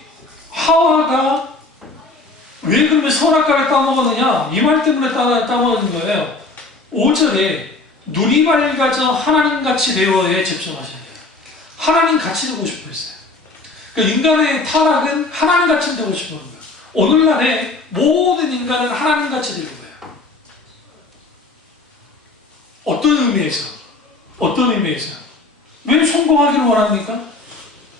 하와가 왜 그러면 선악과를 따먹었느냐? 이 말 때문에 따먹은 거예요. 5절에 눈이 밝아져 하나님같이 되어야 집중하셔야 돼요. 하나님같이 되고 싶어 했어요. 그러니까 인간의 타락은 하나님같이 되고 싶어 하는 거예요. 오늘날에 모든 인간은 하나님같이 되는 거예요. 어떤 의미에서? 어떤 의미에서? 왜 성공하기를 원합니까?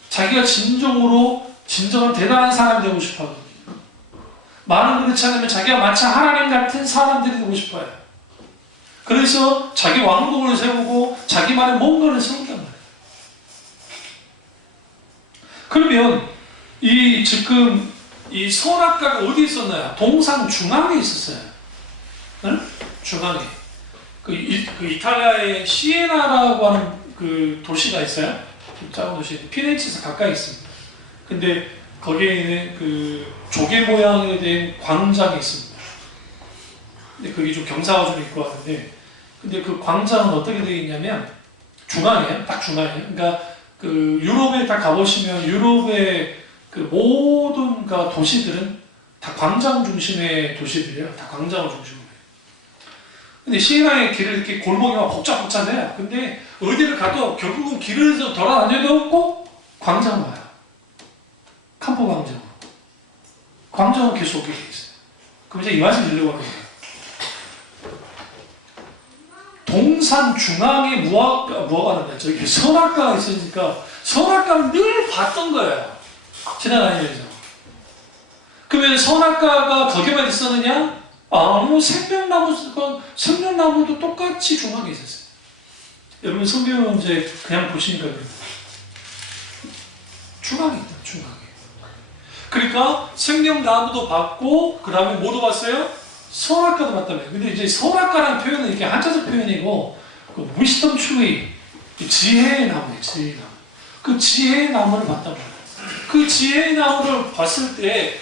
자기가 진정한 대단한 사람이 되고 싶어 하거든요. 많은 그렇지 않으면 자기가 마치 하나님 같은 사람들이 되고 싶어요. 그래서 자기 왕국을 세우고 자기만의 뭔가를 세운단 말이에요. 그러면 지금 이 선악과가 어디 있었나요? 동상 중앙에 있었어요. 응? 중앙에. 그 이탈리아의 시에나라고 하는 그 도시가 있어요. 작은 도시. 피렌체에서 가까이 있습니다. 근데 거기에 있는 그 조개 모양이 된 광장이 있습니다. 근데 그게 좀 경사가 좀 있고 하는데, 근데 그 광장은 어떻게 되어 있냐면 중앙이에요. 딱 중앙이에요. 그러니까 그 유럽에 딱 가보시면 유럽의 그 모든 도시들은 다 광장 중심의 도시들이에요. 다 광장을 중심으로 해요. 근데 시에나의 길을 이렇게 골목이 막 복잡해요. 근데 어디를 가도 결국은 길을 돌아다녀도 꼭 광장 와요. campo 광장으로. 광장은 계속 오게 돼 있어요. 그럼 이제 이 말씀 드리려고 하는 거예요. 동산 중앙에 무화과가 난다. 저기 선악과가 있으니까 선악과를 늘 봤던 거예요. 지나다니면서. 그러면 선악과가 거기만 있었느냐? 생명나무도 똑같이 중앙에 있었어요. 여러분 성경은 이제 그냥 보시니까 중앙에 있다. 중앙에. 그러니까 생명나무도 봤고 그 다음에 뭐도 봤어요? 선악과도 봤다며요. 근데 이제 선악과라는 표현은 이렇게 한자적 표현이고 그 wisdom tree, 지혜의 나무예요. 지혜의 나무. 그 지혜의 나무를 봤단 말이에요. 그 지혜의 나무를 봤을 때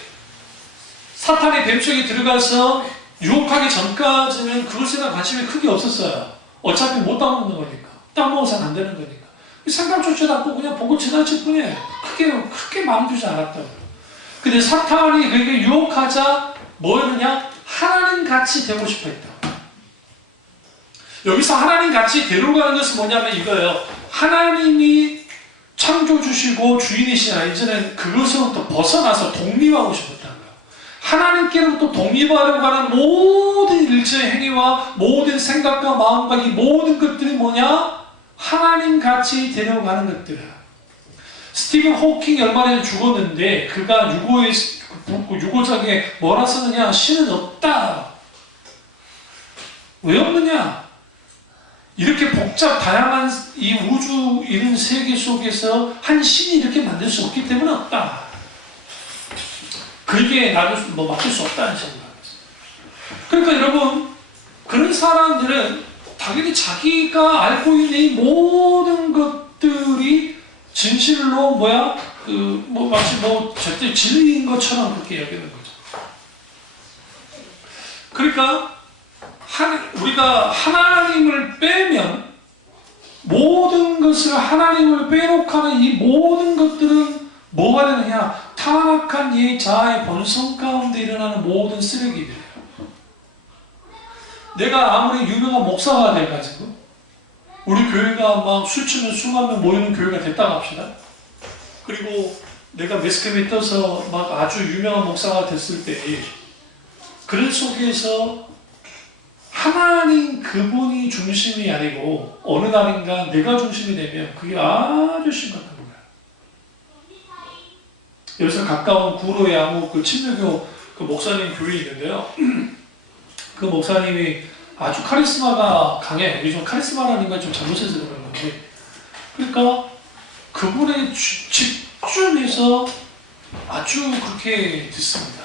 사탄의 뱀쪽에 들어가서 유혹하기 전까지는 그것에 대한 관심이 크게 없었어요. 어차피 못 따먹는 거니까. 따먹어서는 안 되는 거니까. 생각조차 않고 그냥 보고 지나칠 뿐이에요. 크게 마음 주지 않았다고요. 근데 사탄이 그에게 유혹하자 뭐였느냐? 하나님같이 되고 싶어 했다. 여기서 하나님같이 데려가는 것은 뭐냐면 이거예요. 하나님이 창조주시고 주인이시나 이제는 그것으로부터 벗어나서 독립하고 싶었다는 거예요. 하나님께로부터 독립하려고 하는 모든 일체의 행위와 모든 생각과 마음과 이 모든 것들이 뭐냐? 하나님같이 데려가는 것들이야. 스티븐 호킹이 얼마 전에 죽었는데 그가 유고작에 뭐라 쓰느냐? 신은 없다. 왜 없느냐? 이렇게 다양한 이 우주 이런 세계 속에서 한 신이 이렇게 만들 수 없기 때문에 없다. 그게 나를 맡길 수 없다는 생각이었어요. 그러니까 여러분 그런 사람들은 당연히 자기가 알고 있는 이 모든 것들이 진실로 마치 절대 진리인 것처럼 그렇게 여기는 거죠. 그러니까 우리가 하나님을 빼면 모든 것을 하나님을 빼놓고 하는 이 모든 것들은 뭐가 되느냐? 타락한 이 자아의 본성 가운데 일어나는 모든 쓰레기들이에요. 내가 아무리 유명한 목사가 돼가지고 우리 교회가 막 수치면 수만 명 모이는 교회가 됐다고 합시다. 그리고 내가 매스컴에 떠서 막 아주 유명한 목사가 됐을 때 그런 속에서 하나님 그분이 중심이 아니고 어느 날인가 내가 중심이 되면 그게 아주 심각한 거예요. 여기서 가까운 구로의 아무 그 침례교 그 목사님 교회 있는데요. 그 목사님이 아주 카리스마가 강해. 요즘 카리스마라는 건 좀 잘못해서 그런 건데. 그러니까 그분의 집중해서 아주 그렇게 듣습니다.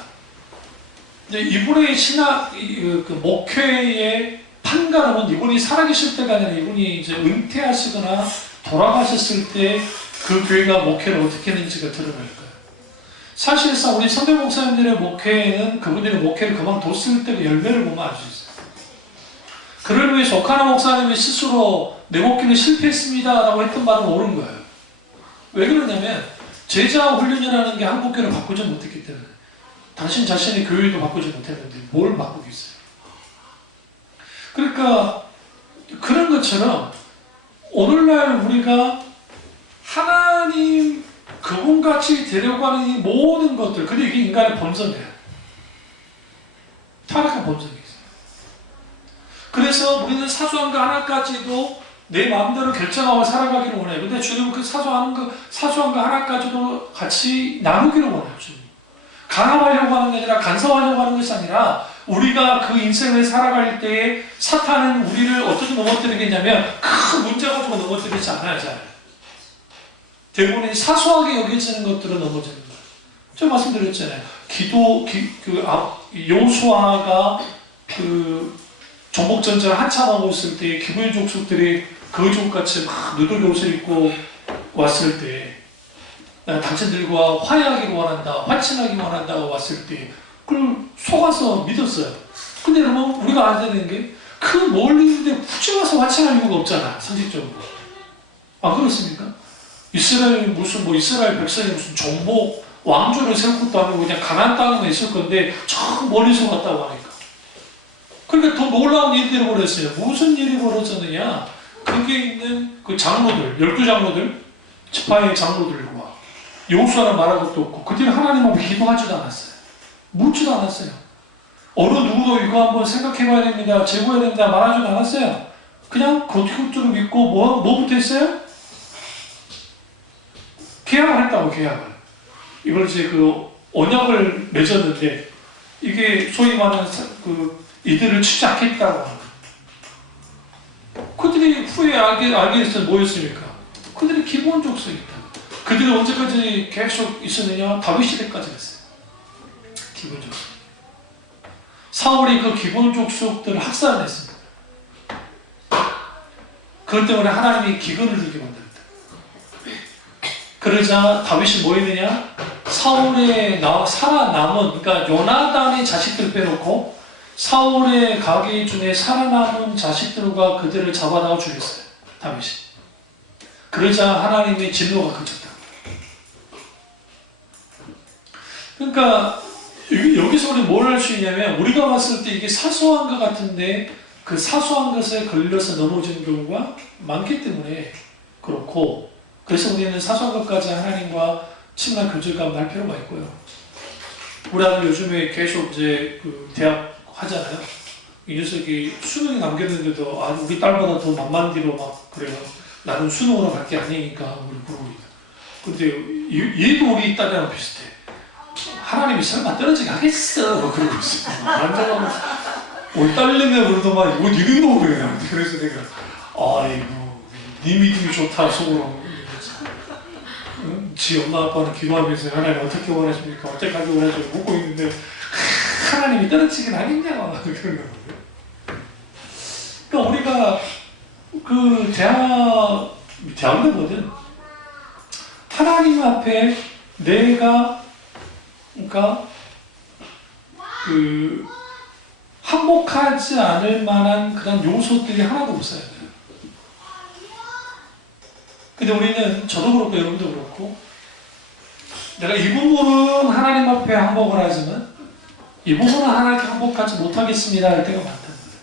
이제 이분의 신학, 그 목회의 판가름은 이분이 살아계실 때가 아니라 이분이 이제 은퇴하시거나 돌아가셨을 때 그 교회가 목회를 어떻게 했는지가 드러날 거예요. 사실상 우리 선배 목사님들의 목회는 그분들의 목회를 그만뒀을 때 그 열매를 보면 알 수 있어요. 그를 위해서 오카나 목사님이 스스로 내 목회는 실패했습니다 라고 했던 말은 옳은 거예요. 왜 그러냐면 제자 훈련이라는 게 한국교회를 바꾸지 못했기 때문에. 당신 자신의 교회도 바꾸지 못했는데 뭘 바꾸겠어요. 그러니까 그런 것처럼 오늘날 우리가 하나님 그분같이 되려고 이 모든 것들, 근데 이게 인간의 본성이에요. 타락한 본성이 있어요. 그래서 우리는 사소한 거 하나까지도 내 마음대로 결정하고 살아가기를 원해요. 근데 주님은 그 사소한 거 하나까지도 같이 나누기를 원해요. 주님. 강압하려고 하는 게 아니라 간섭하려고 하는 것이 아니라 우리가 그 인생을 살아갈 때에 사탄은 우리를 어떻게 넘어뜨리겠냐면 큰 문제 가지고 넘어뜨리지 않아요. 잘. 대부분 사소하게 여겨지는 것들은 넘어지는 거예요. 제가 말씀드렸잖아요. 여호수아가 그 정복전쟁을 한참 하고 있을 때 기브의 족속들이 거족같이 막 누들 옷을 입고 왔을 때 당신들과 화해하기를 원한다, 화친하기 원한다고 왔을 때 그걸 속아서 믿었어요. 근데 여러분 우리가 알아야 되는 게 그 멀리 있는데 굳이 와서 화친할 이유가 없잖아. 상식적으로. 안 그렇습니까? 이스라엘 백성이 무슨 정복 왕조를 세울 것도 아니고 그냥 가나안 땅에만 있을 건데 저 멀리서 왔다고 하니까. 그러니까 더 놀라운 일들이 벌어졌어요. 무슨 일이 벌어졌느냐? 거기에 있는 그 장로들, 12장로들, 지파의 장로들과 여호수아는 말할 것도 없고 그들은 하나님 앞에 기도하지도 않았어요. 묻지도 않았어요. 어느 누구도 이거 한번 생각해봐야 됩니다. 제고해야 됩니다. 말하지도 않았어요. 그냥 겉으로 믿고 뭐부터 했어요? 계약을 했다고, 계약을. 이걸 이제 그 언약을 맺었는데 이게 소위 말하는 이들을 취직하겠다고 하는 거예요. 그들이 후에 알게 됐을 때 뭐였습니까? 그들이 기본 족속이 있다. 그들이 언제까지 계속 있었느냐? 다윗 시대까지 했어요. 기본 족속. 사울이 그 기본 족속들을 학살했습니다. 그것 때문에 하나님이 기근을 주게 만들었다. 그러자 다윗이 뭐 했느냐? 사울의 살아남은, 그러니까 요나단의 자식들 빼놓고 사울의 가게 중에 살아남은 자식들과 그들을 잡아다가 죽였어요. 다윗이. 그러자 하나님의 진노가 그쳤다. 그러니까 여기서 우리 뭘 할 수 있냐면 우리가 봤을 때 이게 사소한 것 같은데 그 사소한 것에 걸려서 넘어지는 경우가 많기 때문에 그렇고, 그래서 우리는 사소한 것까지 하나님과 친밀한 교제가 날 필요가 있고요. 우리 아들 요즘에 계속 이제 그 대학 하잖아요. 이 녀석이 수능이 남겼는데도 우리 딸보다 더 만만디로 막 그래요. 나는 수능으로 갈 게 아니니까 우리 그러고 있다. 근데 얘도 우리 딸이랑 비슷해. 하나님이 설마 떨어지게 하겠어. 뭐 그러고 있어. 완전 우리 딸내미가 그러더만 이거 니는 뭐 그래. 그래서 내가 아이고 네 믿음이 좋다 속으로. 지 엄마 아빠는 기도하면서 하나님 어떻게 원하십니까? 어떻게까지 원하십니까? 묻고 있는데 하나님이 떨어지긴 하겠냐고 그런 거거든요. 그러니까 우리가 그 대학도 뭐든 하나님 앞에 내가 그러니까 그 항복하지 않을 만한 그런 요소들이 하나도 없어요. 근데 우리는 저도 그렇고 여러분도 그렇고 내가 이 부분은 하나님 앞에 항복을 하지만 이 부분은 하나님께 항복하지 못하겠습니다 할 때가 많다는 거예요.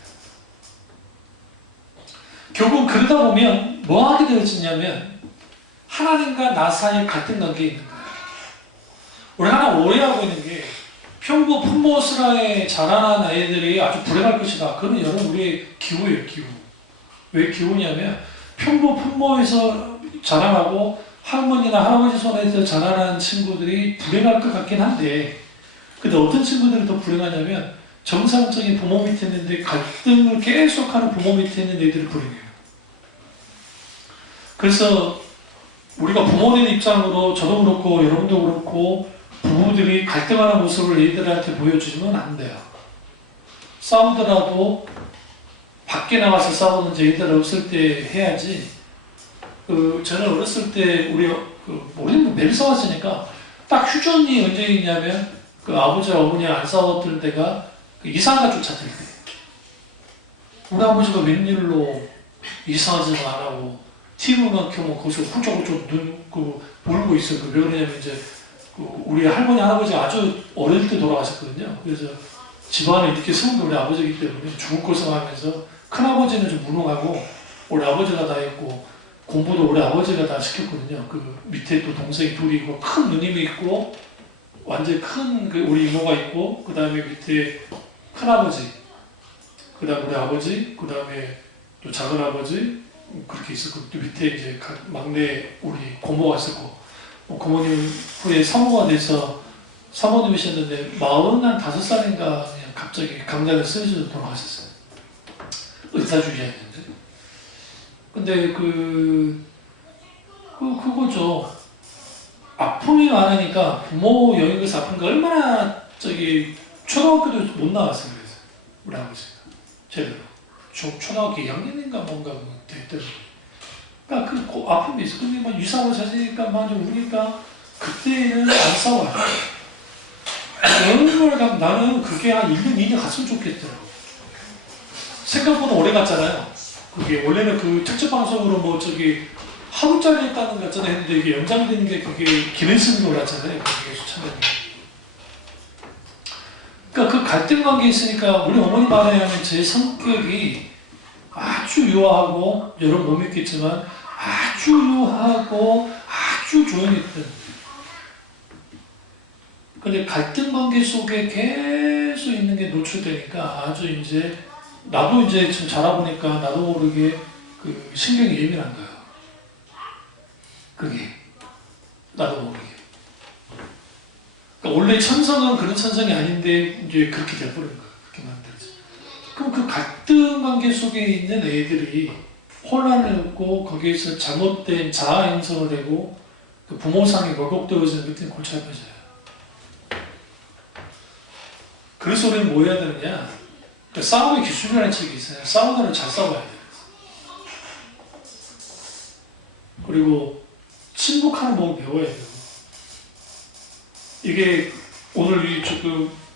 결국 그러다 보면 뭐 하게 되어지냐면 하나님과 나 사이에 갈등 관계에 있는 거예요. 우리 하나 오해하고 있는 게 평부 품모스라에 자라난 아이들이 아주 불행할 것이다. 그건 여러분 우리의 기후예요, 기후. 왜 기후냐면 평부 품모에서 자라나고 할머니나 할아버지 손에서 자라난 친구들이 불행할 것 같긴 한데, 근데 어떤 친구들이 더 불행하냐면 정상적인 부모 밑에 있는데 갈등을 계속하는 부모 밑에 있는 애들이 불행해요. 그래서 우리가 부모님 입장으로 저도 그렇고 여러분도 그렇고 부부들이 갈등하는 모습을 애들한테 보여주면 안 돼요. 싸우더라도 밖에 나가서 싸우든지 애들 없을 때 해야지. 저는 어렸을 때 우리는 매일 싸웠으니까 딱 휴전이 언제 있냐면 아버지와 어머니 안 싸웠던 때가 이사가 쫓아들 때. 우리 아버지가 웬일로 이사하지도 안 하고 TV만 켜면 거기서 훌쩍훌쩍 몰고 있어요. 왜 그러냐면 이제 우리 할머니 할아버지가 아주 어릴 때 돌아가셨거든요. 그래서 집안에 이렇게 세운 게 우리 아버지이기 때문에 중고생하면서 큰아버지는 좀 무능하고 우리 아버지가 다 했고 공부도 우리 아버지가 다 시켰거든요. 그 밑에 또 동생이 둘이 있고 큰 누님이 있고 완전 큰 우리 이모가 있고 그 다음에 밑에 큰아버지, 그 다음 우리 아버지, 그 다음에 또 작은아버지 그렇게 있었고 또 밑에 이제 막내 우리 고모가 있었고 고모님 후에 사모가 돼서 사모님이셨는데 45살인가 그냥 갑자기 강단에 쓰러져서 돌아가셨어요. 의사주의자였는데. 근데 그거죠. 아픔이 많으니까 부모 영역에서 아픈 거 얼마나 초등학교도 못 나왔어요. 그래서 우리 아버지가 제대로 초등학교 2학년인가 뭔가 됐더라고요. 그러니까 그 아픔이 있어. 근데 막 유사하고 자시니까 막 좀 우니까 그때는 안 싸워요. 어느 날 나는 그게 한 1년, 2년 갔으면 좋겠더라고. 생각보다 오래 갔잖아요. 그게 원래는 그 특집 방송으로 하루짜리 했다는 거 같잖아요. 했는데 이게 연장되는 게 그게 기내식으로 올랐잖아요. 그게 수천년. 그러니까 그 갈등 관계에 있으니까 우리 어머니 말에 의하면 제 성격이 아주 유하고 여러분 못 믿겠지만 아주 유하고 아주 조용했던. 근데 갈등 관계 속에 계속 있는 게 노출되니까 아주 이제 나도 이제 좀 자라보니까 나도 모르게 신경이 예민한 거예요. 그게 나도 모르게. 그러니까 원래 천성은 그런 천성이 아닌데 이제 그렇게 돼버린 거예요. 그렇게 만들어서. 그럼 그 갈등 관계 속에 있는 애들이 혼란을 얻고 거기에서 잘못된 자아 형성을 되고 그 부모상에 왜곡되어지는 밑에 골치 아파져요. 그래서 우리는 뭐 해야 되느냐? 그러니까 싸움의 기술이라는 책이 있어요. 싸우는 잘 싸워야 돼요. 그리고 친복하는 법을 배워야 돼요. 이게 오늘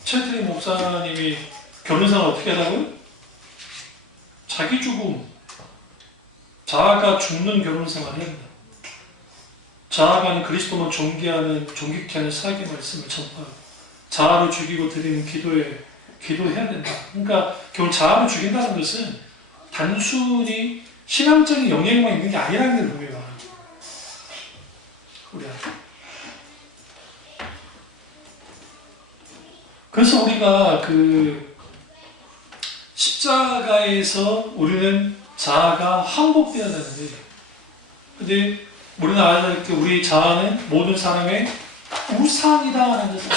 최트리 목사님이 결혼생활 어떻게 하라고요? 자기 죽음, 자아가 죽는 결혼생활을 해야 된다. 자아가는 그리스도만 존귀케 하는 사역의 말씀을 전파하고 자아를 죽이고 드리는 기도해야 된다. 그러니까 결국 자아를 죽인다는 것은 단순히 신앙적인 영역만 있는 게 아니라는 게 분명히 말합니다. 그래서 우리가 십자가에서 우리는 자아가 항복되어야 되는데, 근데 우리는 알다시피 우리 자아는 모든 사람의 우상이다 하는 것을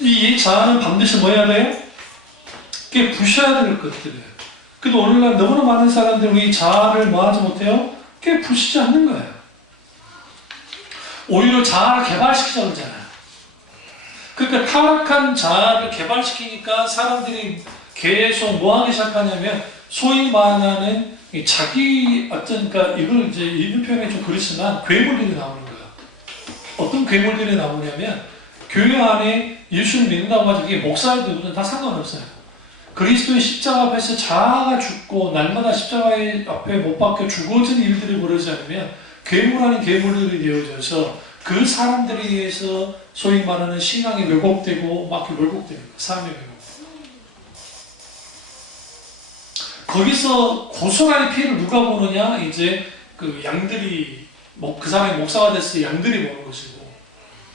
이 자아는 반드시 뭐 해야 돼요? 그게 부셔야 될 것들이에요. 근데 오늘날 너무나 많은 사람들이 이 자아를 뭐 하지 못해요? 그게 부시지 않는 거예요. 오히려 자아를 개발시키자고 그러잖아요. 그러니까 타락한 자아를 개발시키니까 사람들이 계속 뭐 하기 시작하냐면 소위 말하는 자기 그러니까 이걸 이제 이런 표현이 좀 그렇지만 괴물들이 나오는 거예요. 어떤 괴물들이 나오냐면 교회 안에 예수를 믿는다고 하죠. 이게 목사의 누구든 다 상관없어요. 그리스도의 십자가 앞에서 자아가 죽고 날마다 십자가 앞에 못 박혀 죽어진 일들이 벌어지지 않으면 괴물 아닌 괴물들이 되어져서 그 사람들에 의해서 소위 말하는 신앙이 왜곡되고 막 왜곡되는 삶의 왜곡. 거기서 고스란히 피해를 누가 보느냐? 이제 그 양들이 그 사람이 목사가 됐을 때 양들이 보는 것이고,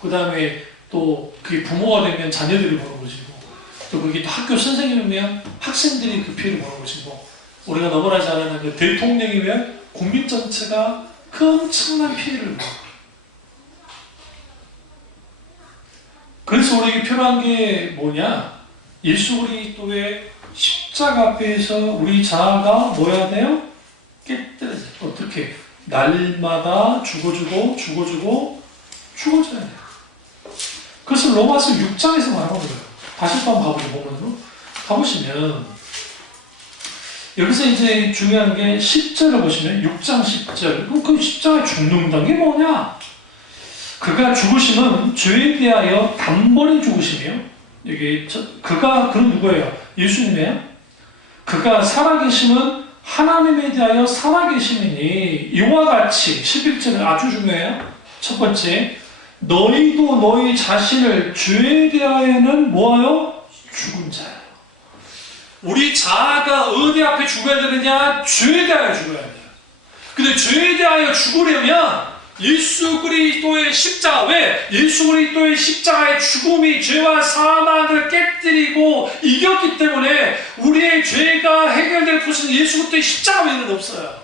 그 다음에 또 그게 부모가 되면 자녀들이 보는 것이고, 또 그게 또 학교 선생님이면 학생들이 그 피해를 보는 것이고, 우리가 너무나 잘 아는 그 대통령이면 국민 전체가 그 엄청난 피해를 보는 거예요. 그래서 우리에게 필요한 게 뭐냐? 예수 그리스도의 십자가 앞에서 우리 자아가 뭐 해야 돼요? 깨뜨려져. 어떻게? 날마다 죽어주고 죽어줘야 돼요. 그래서 로마서 6장에서 말하는 거예요. 다시 또 한번 가보죠. 보면은 가보시면 여기서 이제 중요한 게 10절을 보시면 6장 10절. 그럼 그 십자가에 죽는다는 게 뭐냐? 그가 죽으심은 죄에 대하여 단번에 죽으시며, 여기 그가 그런 누구예요? 예수님이에요? 그가 살아계심은 하나님에 대하여 살아계심이니 이와 같이 11절은 아주 중요해요. 첫 번째, 너희도 너희 자신을 죄에 대하여는 뭐하여? 죽은 자예요. 우리 자아가 어디 앞에 죽어야 되느냐? 죄에 대하여 죽어야 돼요. 근데 죄에 대하여 죽으려면 예수 그리스도의 십자가, 왜? 예수 그리스도의 십자가의 죽음이 죄와 사망을 깨뜨리고 이겼기 때문에 우리의 죄가 해결될 것은 예수 그리스도의 십자가 외에는 없어요.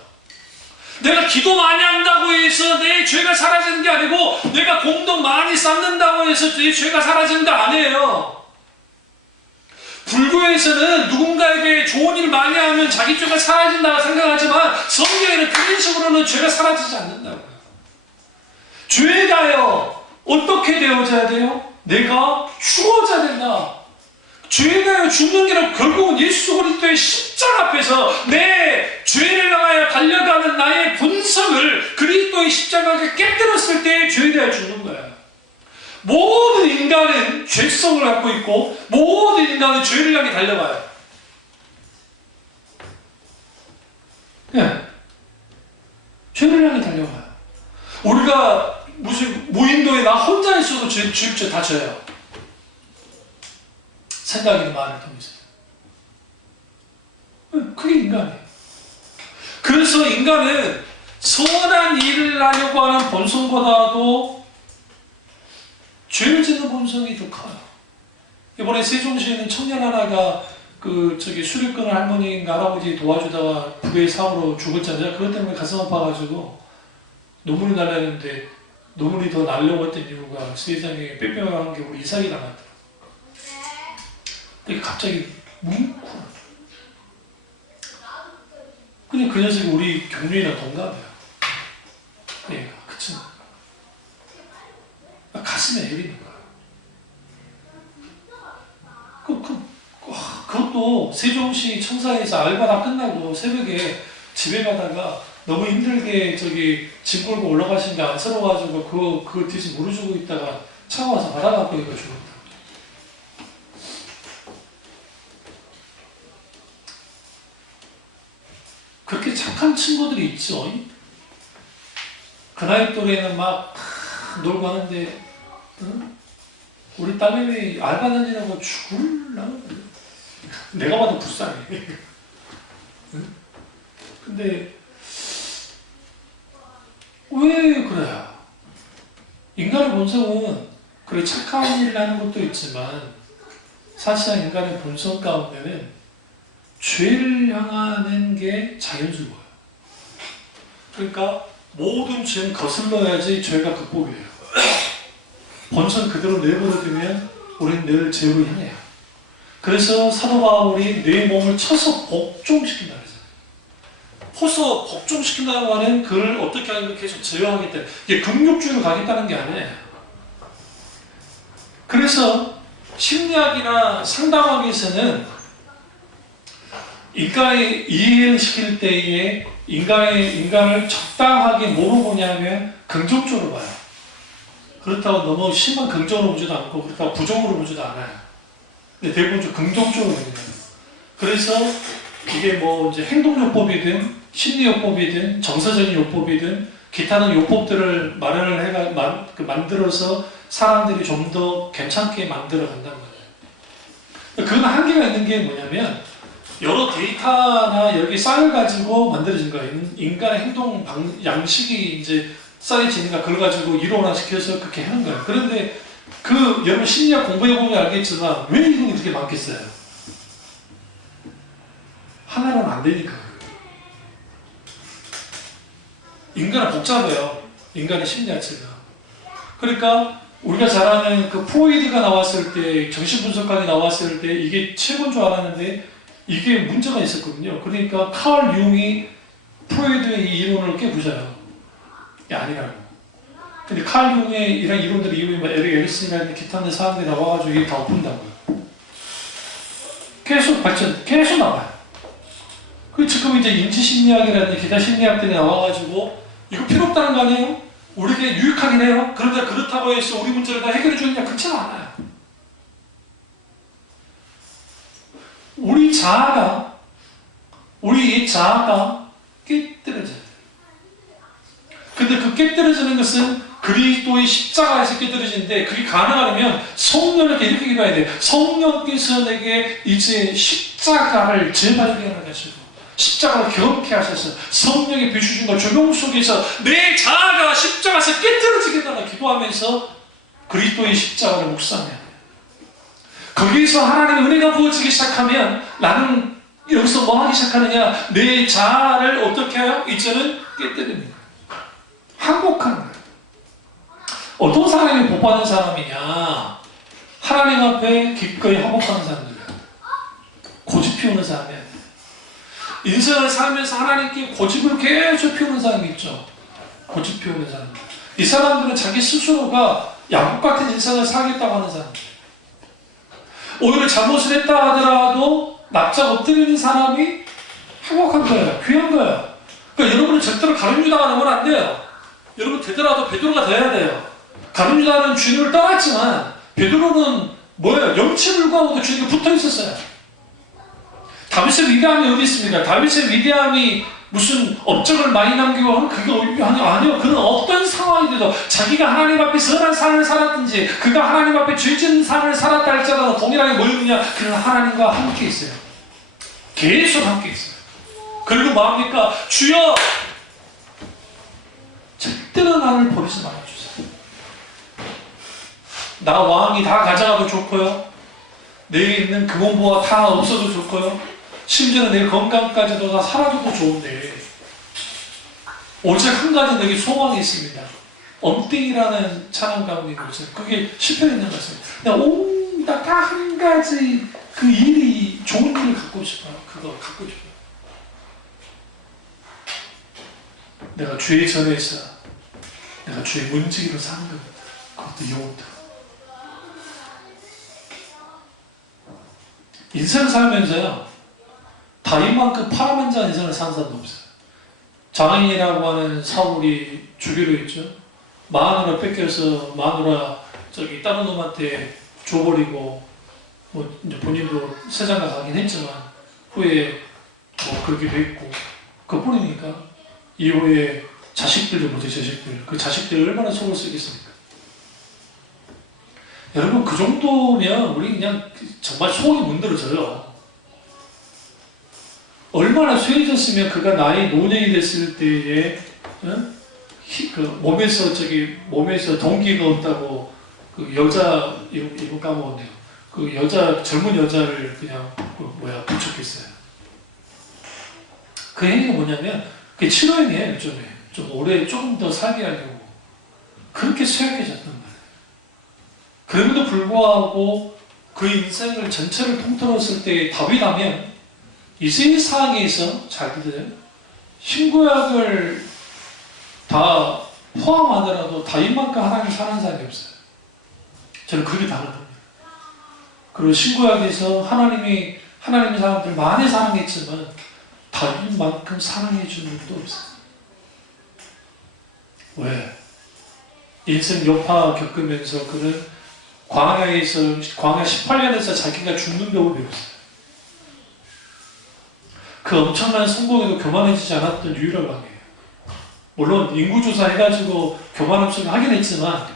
내가 기도 많이 한다고 해서 내 죄가 사라지는 게 아니고, 내가 공덕 많이 쌓는다고 해서 내 죄가 사라지는 게 아니에요. 불교에서는 누군가에게 좋은 일 많이 하면 자기 죄가 사라진다고 생각하지만, 성경에는 그런 식으로는 죄가 사라지지 않는다고요. 죄에 대하여 어떻게 되어져야 돼요? 내가 죽어져야 된다. 죄에 대하여 죽는 게 아니라 결국은 예수 그리스도의 십자가 앞에서 내 죄를 향하여 달려가는 나의 본성을 그리스도의 십자가가 깨뜨렸을 때 죄에 대하여 죽는 거예요. 모든 인간은 죄성을 갖고 있고 모든 인간은 죄를 향해 달려가요. 네. 죄를 향해 달려가요. 우리가 무슨 무인도에 나 혼자 있어도 죄 다 져요. 생각이나 말을 통해서. 그게 인간이에요. 그래서 인간은 선한 일을 하려고 하는 본성보다도 죄를 짓는 본성이 더 커요. 이번에 세종시에 있는 청년 하나가 수리꾼 할머니인가 할아버지 도와주다가 부의 사고로 죽었잖아요. 그것 때문에 가슴 아파가지고 눈물이 날렸는데, 눈물이 더 나려고 했던 이유가 세상에 빽빽한 게 우리 이삭이가 나더라고요. 근데 갑자기 뭉클. 근데 그 녀석이 우리 경륜이랑 동갑이에요. 얘가 그치? 가슴에 애리는 거야. 그것도 세종시 청사에서 알바 다 끝나고 새벽에 집에 가다가 너무 힘들게 짐 끌고 올라가신 게 안쓰러워가지고 그 뒤에서 무릎주고 있다가 차가 와서 받아갖고 이거 죽었다. 그렇게 착한 친구들이 있죠. 그 나이 또래는 막 놀고 하는데, 응? 우리 딸내미 알바 다니라고 죽을라는 거예요. 내가 봐도 불쌍해. 응? 근데 왜 그래요? 인간의 본성은 그렇게 착한 일을 하는 것도 있지만, 사실상 인간의 본성 가운데는 죄를 향하는 게 자연스러워요. 그러니까 모든 죄는 거슬러야지 죄가 극복이에요. 본성 그대로 내버려두면 우리는 늘 죄로 향해요. 그래서 사도 바울이 내 몸을 쳐서 복종시킨다 그랬어요. 퍼서 복종시킨다고 하는 그걸 어떻게 하는 계속 제어하기 때문에 이게 긍욕주의로 가겠다는 게 아니에요. 그래서 심리학이나 상담학에서는 인간의 이해를 시킬 때에 인간을 적당하게 뭐로 보냐면 긍정적으로 봐요. 그렇다고 너무 심한 긍정으로 보지도 않고 그렇다고 부정으로 보지도 않아요. 근데 대부분 좀 긍정적으로 보는 거예요. 그래서 이게 뭐 이제 행동요법이든 심리요법이든 정서적인 요법이든 기타는 요법들을 마련을 만들어서 사람들이 좀 더 괜찮게 만들어 간다는 거예요. 그건 한계가 있는 게 뭐냐면 여러 데이터나 여기 쌍을 가지고 만들어진 거예요. 인간의 행동 양식이 이제 쌓여지니까 그걸 가지고 이론화시켜서 그렇게 하는 거예요. 그런데 여러분 심리학 공부해보면 알겠지만 왜 이런 게 이렇게 많겠어요? 하나로는 안 되니까. 인간은 복잡해요. 인간의 심리 자체가. 그러니까 우리가 잘 아는 그 프로이드가 나왔을 때, 정신분석학이 나왔을 때 이게 최고인 줄 알았는데 이게 문제가 있었거든요. 그러니까 칼 융이 프로이드의 이 이론을 깨부자요. 이게 아니라고. 근데 칼 융의 이런 이론들 이후에 뭐 에릭 에리슨이라는 기타 있는 사람들이 나와가지고 이게 다 엎은다고요. 계속 발전, 계속 나와요. 그 지금 이제 인지심리학이라는 기타 심리학들이 나와가지고 이거 필요 없다는 거 아니에요? 우리에게 유익하긴 해요. 그런데 그렇다고 해서 우리 문제를 다 해결해 주느냐? 그렇지는 않아요. 우리 자아가 깨뜨려져요. 근데 그 깨뜨려지는 것은 그리스도의 십자가에서 깨뜨려지는데 그게 가능하려면 성령을 이렇게 기도해야 돼요. 성령께서 내게 이제 십자가를 재발견 하시고 십자가를 경험케 하셔서 성령의 비추심과 조명 속에서 내 자아가 십자가에서 깨뜨려지게 달라 기도하면서 그리스도의 십자가를 묵상해야 돼요. 거기에서 하나님의 은혜가 부어지기 시작하면 나는 여기서 뭐 하기 시작하느냐? 내 자아를 어떻게 해요? 이제는 깨뜨립니다. 항복하는 거예요. 어떤 사람이 복받은 사람이냐? 하나님 앞에 기꺼이 항복하는 사람들이에요. 고집 피우는 사람이에요. 인생을 살면서 하나님께 고집을 계속 피우는 사람이 있죠. 고집 피우는 사람. 이 사람들은 자기 스스로가 야곱 같은 인생을 살겠다고 하는 사람들. 오히려 잘못을 했다 하더라도 납작 엎드리는 사람이 행복한 거예요. 귀한 거예요. 그러니까 여러분은 절대로 가룟유다가 되면 안 돼요. 여러분 되더라도 베드로가 돼야 돼요. 가룟유다는 주님을 떠났지만 베드로는 뭐예요? 영치불구하고도 주님께 붙어 있었어요. 다윗의 위대함이 어디 있습니까? 다윗의 위대함이 무슨 업적을 많이 남기고 그거 아니요. 그는 어떤 상황이돼도 자기가 하나님 앞에 선한 삶을 살았든지 그가 하나님 앞에 죄진 삶을 살았다 할지라도 동일하게 뭐 있느냐? 그는 하나님과 함께 있어요. 계속 함께 있어요. 그리고 뭐합니까? 주여! 절대로 나를 버리지 말아주세요. 나 왕이 다 가져가도 좋고요. 내게 있는 금원보화 다 없어도 좋고요. 심지어는 내 건강까지도 다 사라져도 좋은데 오직 한 가지 내게 소망이 있습니다. 엄띵이라는 찬양 가운데 있어요. 그게 시편에 있는 것입니다. 딱 한 가지 그 일이 좋은 일을 갖고 싶어요. 그거 갖고 싶어요. 내가 주의 전에서 내가 주의 문지기로 사는 겁니다. 그것도 영원토록. 인생 살면서요 다윗만큼 파란만장한 인생을 사는 사람도 없어요. 장인이라고 하는 사울이 주기로 했죠. 마누라 뺏겨서 마누라 다른 놈한테 줘버리고 뭐 이제 본인도 세상가 가긴 했지만 후에 뭐 그렇게 됐고 그뿐이니까 이후에 자식들도 못해 자식들 그 자식들이 얼마나 속을 쓰겠습니까? 여러분 그 정도면 우리 그냥 정말 속이 문드러져요. 얼마나 쇠해졌으면 그가 나이 노년이 됐을 때에 그 몸에서 동기가 없다고 그 여자 이름 까먹었네요. 그 여자 젊은 여자를 그냥 부축했어요. 그 행위가 뭐냐면 그게 치료행위예요. 일종의 좀 오래 조금 더 살게 하려고 그렇게 쇠약해졌단 말이에요. 그럼에도 불구하고 그 인생을 전체를 통틀었을 때 다윗하면 이 세상에서 잘 들어요. 신구약을 다 포함하더라도 다윗만큼 하나님 사랑하는 사람이 없어요. 저는 그게 다르답니다. 그리고 신구약에서 하나님의 사람들 많이 사랑했지만 다윗만큼 사랑해 주는 분도 없어요. 왜? 인생 여파 겪으면서 그는 광야 18년에서 자기가 죽는 법을 배웠어요. 그 엄청난 성공에도 교만해지지 않았던 유일한 왕이에요. 물론 인구조사 해가지고 교만 없이 하긴 했지만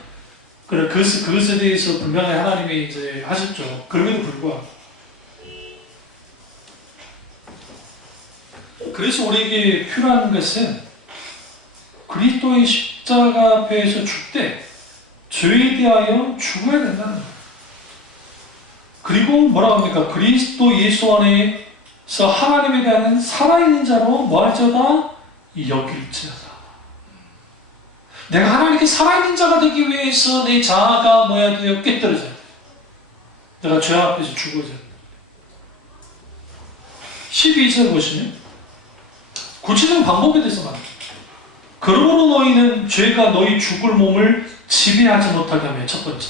그것에 대해서 분명히 하나님이 이제 하셨죠. 그럼에도 불구하고 그래서 우리에게 필요한 것은 그리스도의 십자가 앞에서 죽되 죄에 대하여 죽어야 된다는 거예요. 그리고 뭐라고 합니까? 그리스도 예수 안에서 하나님에 대한 살아있는 자로 뭐할지어다? 여길지어다. 내가 하나님께 살아있는 자가 되기 위해서 내 자아가 뭐야 돼요? 깨뜨려져야 돼. 내가 죄 앞에서 죽어져야 돼. 12절 보시면 구체적인 방법에 대해서 말합니다. 그러므로 너희는 죄가 너희 죽을 몸을 지배하지 못하게 하며, 첫 번째,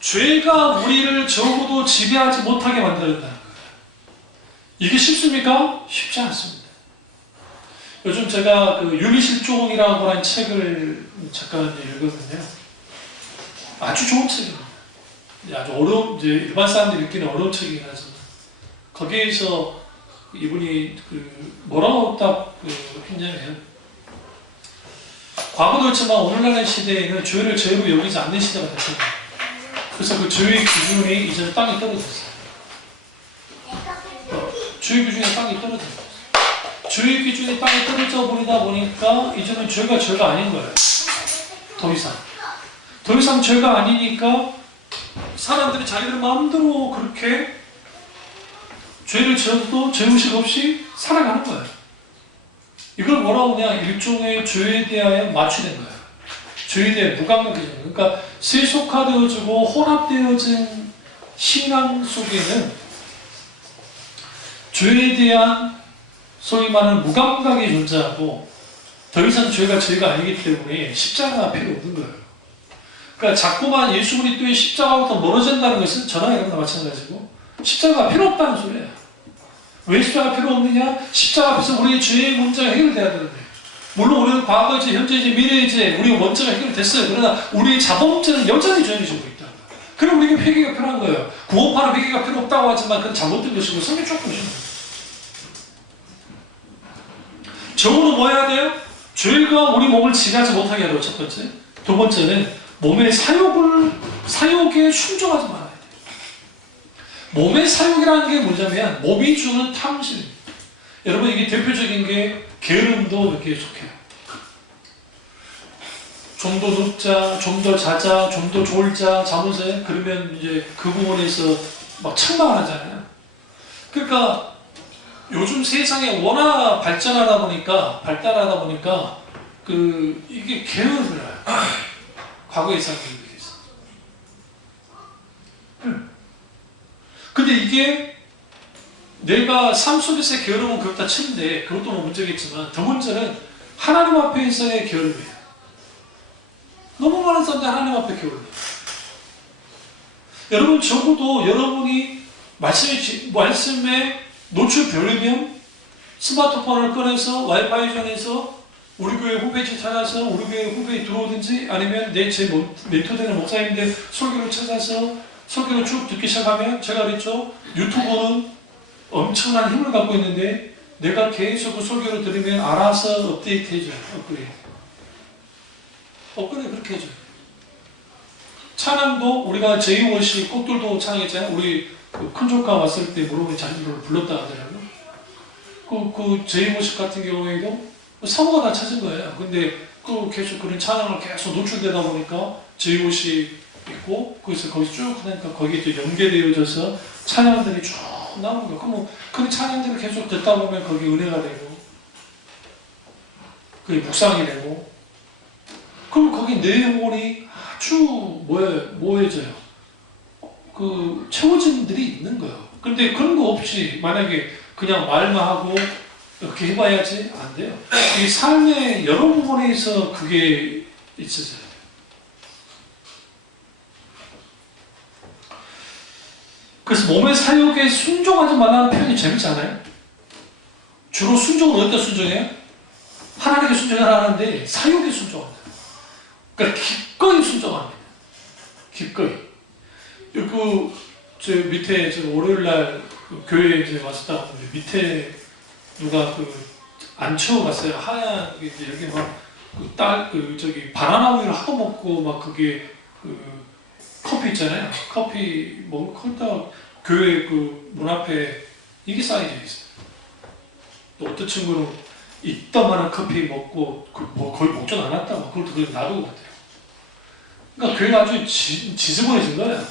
죄가 우리를 적어도 지배하지 못하게 만들어낸다는 거예요. 이게 쉽습니까? 쉽지 않습니다. 요즘 제가 그 윤리실종이라고 하는 책을 잠깐 읽거든요. 아주 좋은 책입니다. 아주 어려운, 이제 일반 사람들이 읽기는 어려운 책이긴 하지만, 거기에서 이분이 뭐라고 딱 했냐면, 과거도 그렇지만 오늘날의 시대에는 죄를 죄로 여기지 않는 시대가 됐습니다. 그래서 그 죄의 기준이 이제 땅에 떨어졌어요. 죄의 기준이 땅에 떨어졌어요. 죄의 기준이 땅에 떨어져 버리다 보니까 이제는 죄가 아닌 거예요. 더 이상 죄가 아니니까 사람들이 자기들 마음대로 그렇게 죄를 지어도 죄의식 없이 살아가는 거예요. 이걸 뭐라고 하냐, 일종의 죄에 대하여 마취된 거예요. 죄에 대해 무감각해지는. 그러니까 세속화되어지고 혼합되어진 신앙 속에는 죄에 대한 소위 말하는 무감각이 존재하고, 더 이상 죄가 아니기 때문에 십자가가 필요 없는 거예요. 그러니까 자꾸만 예수 그리스도의 십자가부터 멀어진다는 것은 저나 여러분과 마찬가지고 십자가가 필요 없다는 소리예요. 왜 십자가가 필요 없느냐? 십자가 앞에서 우리의 죄의 문제가 해결돼야 되는데, 물론 우리는 과거이지 현재이지 미래이지 우리의 원죄가 해결됐어요. 그러나 우리의 자범죄는 여전히 죄를 지고 있다. 그럼 우리에게 회개가 필요한 거예요. 구원파는 회개가 필요 없다고 하지만 그건 잘못된 것이고 성경 조금 것입니다. 적어도 뭐 해야 돼요? 죄가 우리 몸을 지배하지 못하게 하도록, 첫 번째. 두 번째는 몸의 사욕에 순종하지 말아야 돼요. 몸의 사욕이라는 게 뭐냐면 몸이 주는 탐심입니다. 여러분, 이게 대표적인 게 게으름도 이렇게 속해요. 좀 더 눕자, 좀 더 자자, 좀 더 졸자, 잠으세, 그러면 이제 그 부분에서 막 책망을 하잖아요. 그러니까 요즘 세상에 워낙 발달하다 보니까 이게 게으름을 해요. 과거의 사람들에 비해서. 근데 이게 내가 삶 속에서의 게으름은 그렇다 치는데, 그것도 뭐 문제겠지만, 더 문제는 하나님 앞에서의 게으름이에요. 너무 많은 사람들이 하나님 앞에 게으름이에요. 여러분, 적어도 여러분이 말씀에 노출되려면 스마트폰을 꺼내서 와이파이전에서 우리 교회 홈페이지 찾아서 우리 교회 홈페이지 들어오든지, 아니면 제 멘토되는 목사님들 설교를 찾아서 설교를 쭉 듣기 시작하면, 제가 그랬죠, 유튜브는 엄청난 힘을 갖고 있는데 내가 계속 그 설교를 들으면 알아서 업데이트 해줘요. 업그레이드 그렇게 해줘요. 찬양도 우리가 제이워시 꽃들도 찬양했잖아요. 우리 큰 조카 왔을 때 물어보니 자신들을 불렀다 하더라고요. 그 제이워시 같은 경우에도 사모가 다 찾은 거예요. 근데 계속 그런 찬양을 계속 노출되다 보니까 제이워시 있고, 그래서 거기서 쭉 하니까 거기에 또 연계되어져서 찬양들이 쭉 나오는 거예요. 그럼 그 찬양들을 계속 듣다 보면 거기 은혜가 되고, 그게 묵상이 되고, 그럼 거기 내 영혼이 아주 뭐해져요. 채워진 들이 있는 거예요. 근데 그런 거 없이 만약에 그냥 말만 하고 이렇게 해봐야지 안 돼요. 이 삶의 여러 부분에서 그게 있어져요. 그래서 몸의 사욕에 순종하지 말라는 표현이 재밌지 않아요? 주로 순종은 어디다 순종해요? 하나님께 순종을 하는데 사욕에 순종합니다. 그러니까 기꺼이 순종합니다. 기꺼이. 저 밑에 월요일날 교회에 이제 왔었다고 하는데, 밑에 누가 안 채워갔어요. 하얀 여기 바나나 우유를 하도 먹고 막 그게 커피 있잖아요. 커피 먹고 거기다 교회 문 앞에 이게 쌓여져 있어요. 또 어떤 친구는 이따만한 커피 먹고 거의 먹지도 않았다고 그걸 놔두고 같아요. 그러니까 교회가 아주 지저분해진 거예요.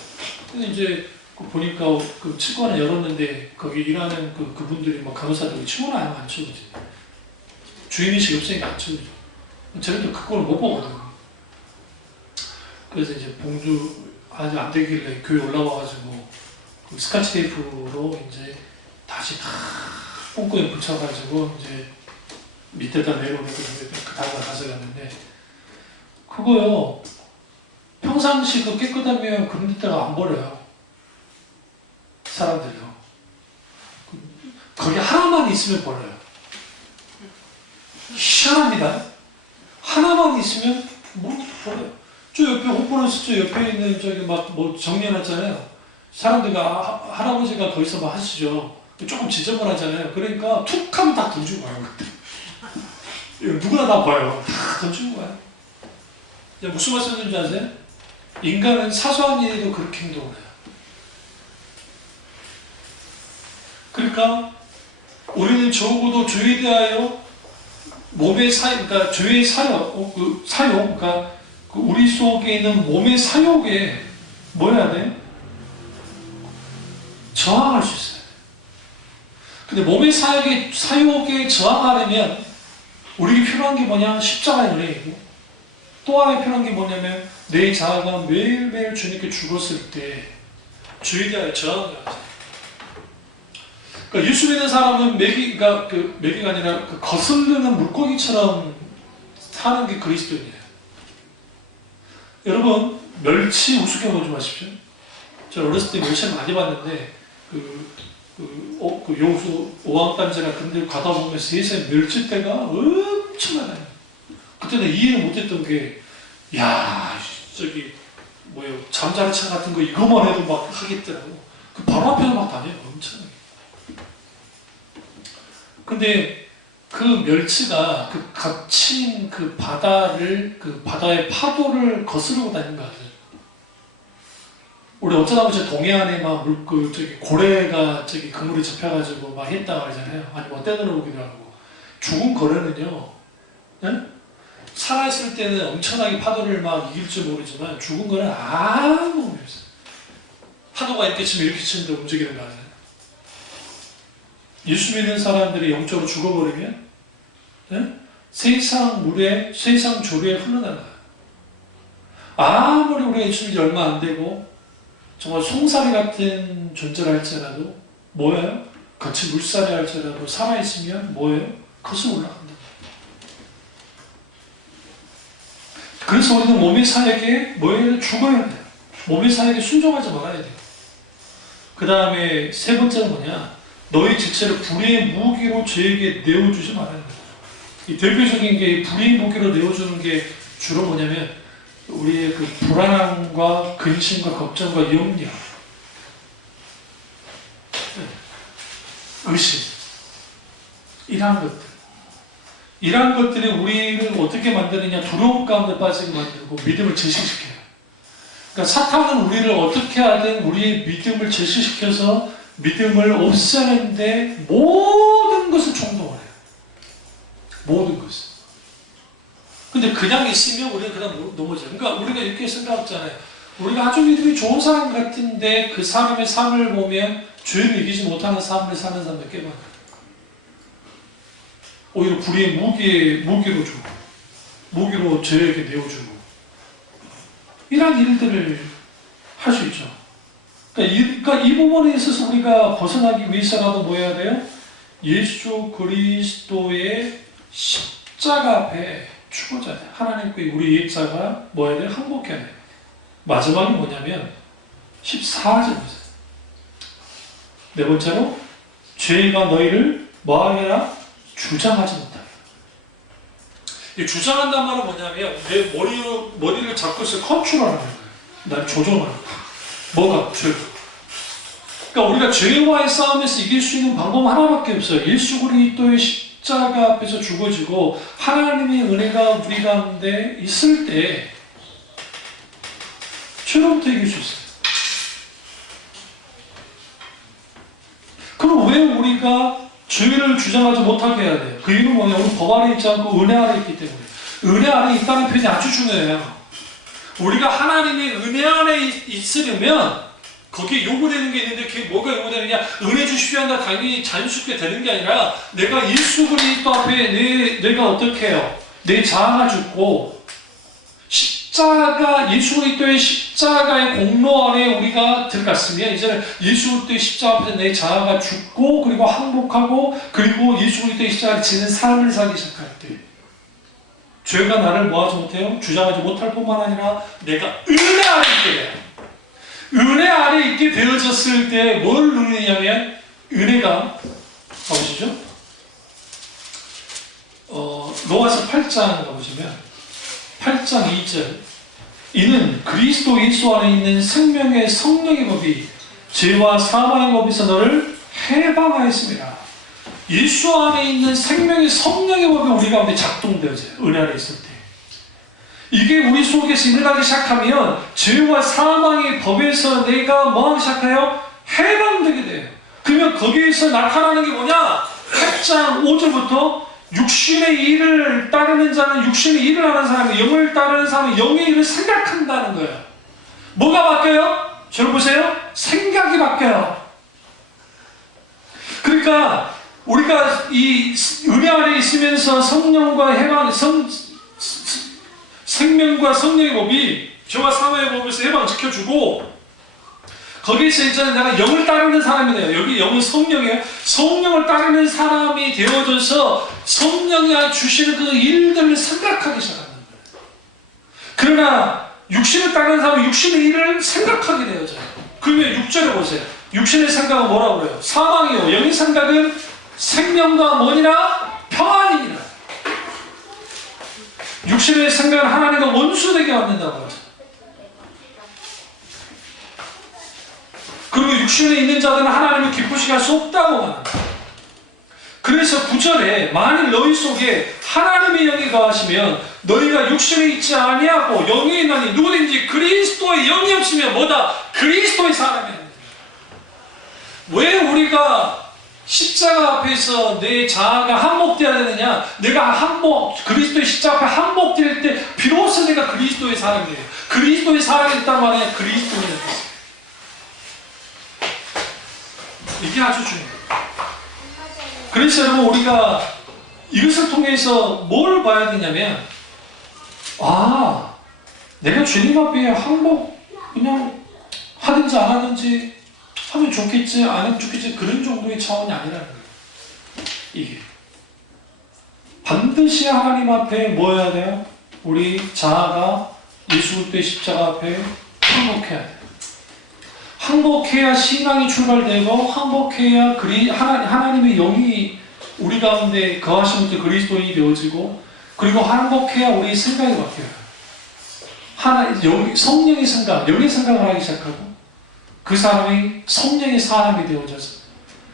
근데 이제 보니까 그 치과는 열었는데 거기 일하는 그분들이 막 간호사들이 치고는 안 치우지. 주인의식이 없으니까 안 치우죠. 저희도 그거를 못 보거든요. 그래서 이제 봉주 아직 안 되길래 교회 올라와가지고 그 스카치 테이프로 이제 다시 다 뽕구에 붙여가지고 이제 밑에다 내려오는 그 다음에 가져갔는데 그거요 평상시 그 깨끗하면 그런 데다가 안 버려요. 사람들이요. 거기 하나만 있으면 버려요. 희한합니다. 하나만 있으면 뭐 버려요. 저 옆에 호프런스 저 옆에 있는 저기 막 뭐 정리해놨잖아요. 사람들이 할아버지가 거기서 막 하시죠. 조금 지저분하잖아요. 그러니까 툭 하면 다 던지고 가요. 누구나 다 봐요. 다 던지고 가요. 무슨 말씀인지 아세요? 인간은 사소한 일에도 그렇게 행동을 해요. 그러니까 우리는 적어도 죄에 대하여 몸의 그러니까 죄의 사욕, 그러니까 우리 속에 있는 몸의 사욕에 뭐 해야 돼? 저항할 수 있어요. 근데 몸의 사욕에 저항하려면 우리에게 필요한 게 뭐냐? 십자가의 은혜이고 또 하나 필요한 게 뭐냐면 내 자아가 매일매일 주님께 죽었을 때 주에 대하여 저항을 하죠. 그러니까 예수 믿는 사람은 매기가 아니라 거슬리는 물고기처럼 사는 게 그리스도인이에요. 여러분 멸치 우습게 보지 마십시오. 저 어렸을 때 멸치를 많이 봤는데 여수 오왕단지나 근데 가다 보면 세상에 멸치떼가 엄청 많아요. 그때는 이해를 못했던 게 야 저기 뭐예요 잠자리차 같은 거 이거만 해도 막 하겠더라고. 그 바로 앞에서 막 다녀요. 엄청나게. 근데 그 멸치가 그 갇힌 그 바다의 파도를 거스르고 다니는 거 같아요. 우리 어쩌다 보면 동해안에 막 저기 고래가 저기 그물에 잡혀가지고 막 했다고 하잖아요. 아니 뭐 떼들어오기도 하고. 죽은 고래는요, 네? 살아있을 때는 엄청나게 파도를 막 이길 줄 모르지만 죽은 거는 아무 의미 없어요. 파도가 이렇게 치면 이렇게 치는데 움직이는 거 아니에요. 예수 믿는 사람들이 영적으로 죽어버리면 네? 세상 물에 세상 조류에 흘러나가요. 아무리 우리가 예수 믿은 지 얼마 안 되고 정말 송사리 같은 존재를 할지라도 뭐예요? 같이 물살이 할지라도 살아있으면 뭐예요? 거슬러 올라간다. 그래서 우리는 몸의 사역에 뭐예요? 죽어야 돼요. 몸의 사역에 순종하지 말아야 돼요. 그 다음에 세 번째는 뭐냐? 너희 직세를 불의의 무기로 죄에게 내어주지 말아야 돼요. 이 대표적인 게 불의의 무기로 내어주는 게 주로 뭐냐면 우리의 그 불안함과 근심과 걱정과 염려, 의심, 이러한 것들. 이러한 것들이 우리를 어떻게 만드느냐? 두려움 가운데 빠지게 만들고 믿음을 제시시켜요. 그러니까 사탄은 우리를 어떻게 하든 우리의 믿음을 제시시켜서 믿음을 없애는데 모든 것을 총동을 해요. 모든 것을. 근데 그냥 있으면 우리는 그냥 넘어져요. 그러니까 우리가 이렇게 생각하잖아요. 우리가 아주 믿음이 좋은 사람 같은데 그 사람의 삶을 보면 죄를 이기지 못하는 삶을 사는 사람들 꽤 많아요. 오히려 불의의 무기로 주고 무기로 죄에게 내어주고 이런 일들을 할 수 있죠. 그러니까 이 부분에 있어서 우리가 벗어나기 위해서라도 뭐 해야 돼요? 예수 그리스도의 십자가 앞에 추구자 돼요. 하나님과 우리 입자가 뭐 해야 돼요? 항복해야 돼요. 마지막이 뭐냐면 14절입니다. 네 번째로 죄가 너희를 뭐하게라? 주장하지 못하게. 이 주장한다는 말은 뭐냐면 내 머리를 잡고 있어 컨트롤하는 거예요. 날 조종하는 거예요. 뭐가? 죄. 그러니까 우리가 죄와의 싸움에서 이길 수 있는 방법 하나밖에 없어요. 예수 그리스도의 십자가 앞에서 죽어지고 하나님의 은혜가 우리 가운데 있을 때 죄로부터 이길 수 있어요. 그럼 왜 우리가 죄를 주장하지 못하게 해야 돼요? 그 이유는 뭐냐? 우리 법 아래 있지 않고 은혜 아래 있기 때문에. 은혜 아래 있다는 표현이 아주 중요해요. 우리가 하나님의 은혜 안에 있으려면 거기에 요구되는 게 있는데 그게 뭐가 요구되느냐? 은혜 주십시오 한다 당연히 자연스럽게 되는 게 아니라 내가 예수 그리스도 앞에 내가 어떻게 해요? 내 자아가 죽고 십자가, 예수 그리스도의 십자가의 공로 안에 우리가 들어갔으면 이제는 예수 그리스도의 십자가 앞에서 내 자아가 죽고 그리고 항복하고 그리고 예수 그리스도의 십자가를 지는 삶을 살기 시작할 때 죄가 나를 뭐하지 못해요? 주장하지 못할 뿐만 아니라 내가 은혜 안에 있게 돼요. 은혜 안에 있게 되어졌을 때 뭘 누리냐면 은혜가 보시죠. 로마서 8장 가보시면 8장 2절 이는 그리스도 예수 안에 있는 생명의 성령의 법이 죄와 사망의 법에서 너를 해방하였습니다. 예수 안에 있는 생명의 성령의 법이 우리 가운데 작동되어져요. 은혜 안에 있을 때. 이게 우리 속에서 일어나기 시작하면 죄와 사망의 법에서 내가 뭐하기 시작해요? 해방되게 돼요. 그러면 거기에서 나타나는 게 뭐냐? 8장 5절부터 육신의 일을 따르는 자는 육신의 일을 하는 사람이 영을 따르는 사람은 영의 일을 생각한다는 거예요. 뭐가 바뀌어요? 저를 보세요. 생각이 바뀌어요. 그러니까 우리가 이 은혜 안에 있으면서 성령과 해방, 생명과 성령의 법이 죄와 사망의 법에서 해방시켜주고 거기에서 이제 내가 영을 따르는 사람이 돼요. 여기 영은 성령이에요. 성령을 따르는 사람이 되어져서 성령이 주시는 그 일들을 생각하기 시작하는 거예요. 그러나 육신을 따르는 사람은 육신의 일을 생각하게 되어져요. 그러면 6절에 보세요. 육신의 생각은 뭐라고 그래요? 사망이요. 영의 생각은 생명과 뭐니라? 평안이니라. 육신의 생각은 하나님과 원수되게 만든다고 하죠. 그리고 육신에 있는 자들은 하나님을 기쁘시게 할 수 없다고 말합니다. 그래서 9절에 만일 너희 속에 하나님의 영이 거하시면 너희가 육신에 있지 아니하고 영에 있나니 누구든지 그리스도의 영이 없으면 뭐다? 그리스도의 사람이 아닙니다. 왜 우리가 십자가 앞에서 내 자아가 한몫되어야 되느냐? 내가 그리스도의 십자가 앞에 한몫될 때 비로소 내가 그리스도의 사람이 돼요. 그리스도의 사람이 있단 말이에요. 그리스도인이 됐어요. 이게 아주 중요해요. 그래서 여러분 우리가 이것을 통해서 뭘 봐야 되냐면 내가 주님 앞에 항복 그냥 하든지 안 하든지 하면 좋겠지 안 하면 좋겠지 그런 정도의 차원이 아니라는 거예요. 이게 반드시 하나님 앞에 뭐 해야 돼요? 우리 자아가 예수 그리스도의 십자가 앞에 항복해야 돼요. 항복해야 신앙이 출발되고 항복해야 하나님의 영이 우리 가운데 거하시면서 그리스도인이 되어지고 그리고 항복해야 우리의 생각이 바뀌어요. 성령의 생각, 영의 생각을 하기 시작하고 그 사람이 성령의 사람이 되어져서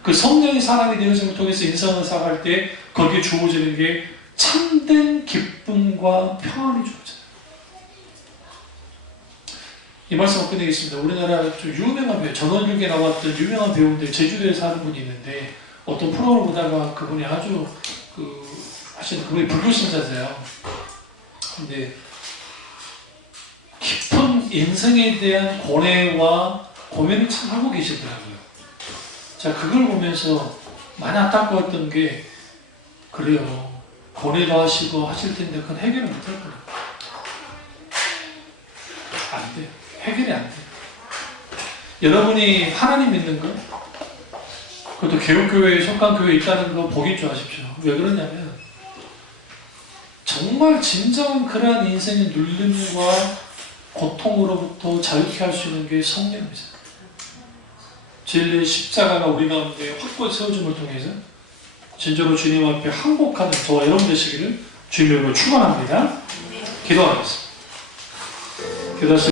그 성령의 사람이 되어짐을 통해서 인생을 살아갈 때 거기에 주어지는 게 참된 기쁨과 평안이 주어져요. 이 말씀을 끝내겠습니다. 우리나라 좀 유명한 배우, 전원일기에 나왔던 유명한 배우인데 제주도에 사는 분이 있는데 어떤 프로를 보다가 그분이 아주 사실 그분이 불교 신자세요. 근데 깊은 인생에 대한 고뇌와 고민을 참 하고 계시더라고요. 자, 그걸 보면서 많이 안타까웠던 게 그래요. 고뇌도 하시고 하실 텐데 그건 해결을 못할 거예요. 안 돼요. 해결이 안 돼요. 여러분이 하나님 믿는 거, 그것도 개혁교회에 속한 교회에 있다는 거 복인 줄 아십시오. 왜 그러냐면 정말 진정한 그러한 인생의 눌림과 고통으로부터 자유케 할 수 있는 게 성령입니다. 진리의 십자가가 우리 가운데 확고히 세워짐을 통해서 진짜로 주님 앞에 항복하는 저와 여러분 되시기를 주님으로 축원합니다. 기도하겠습니다.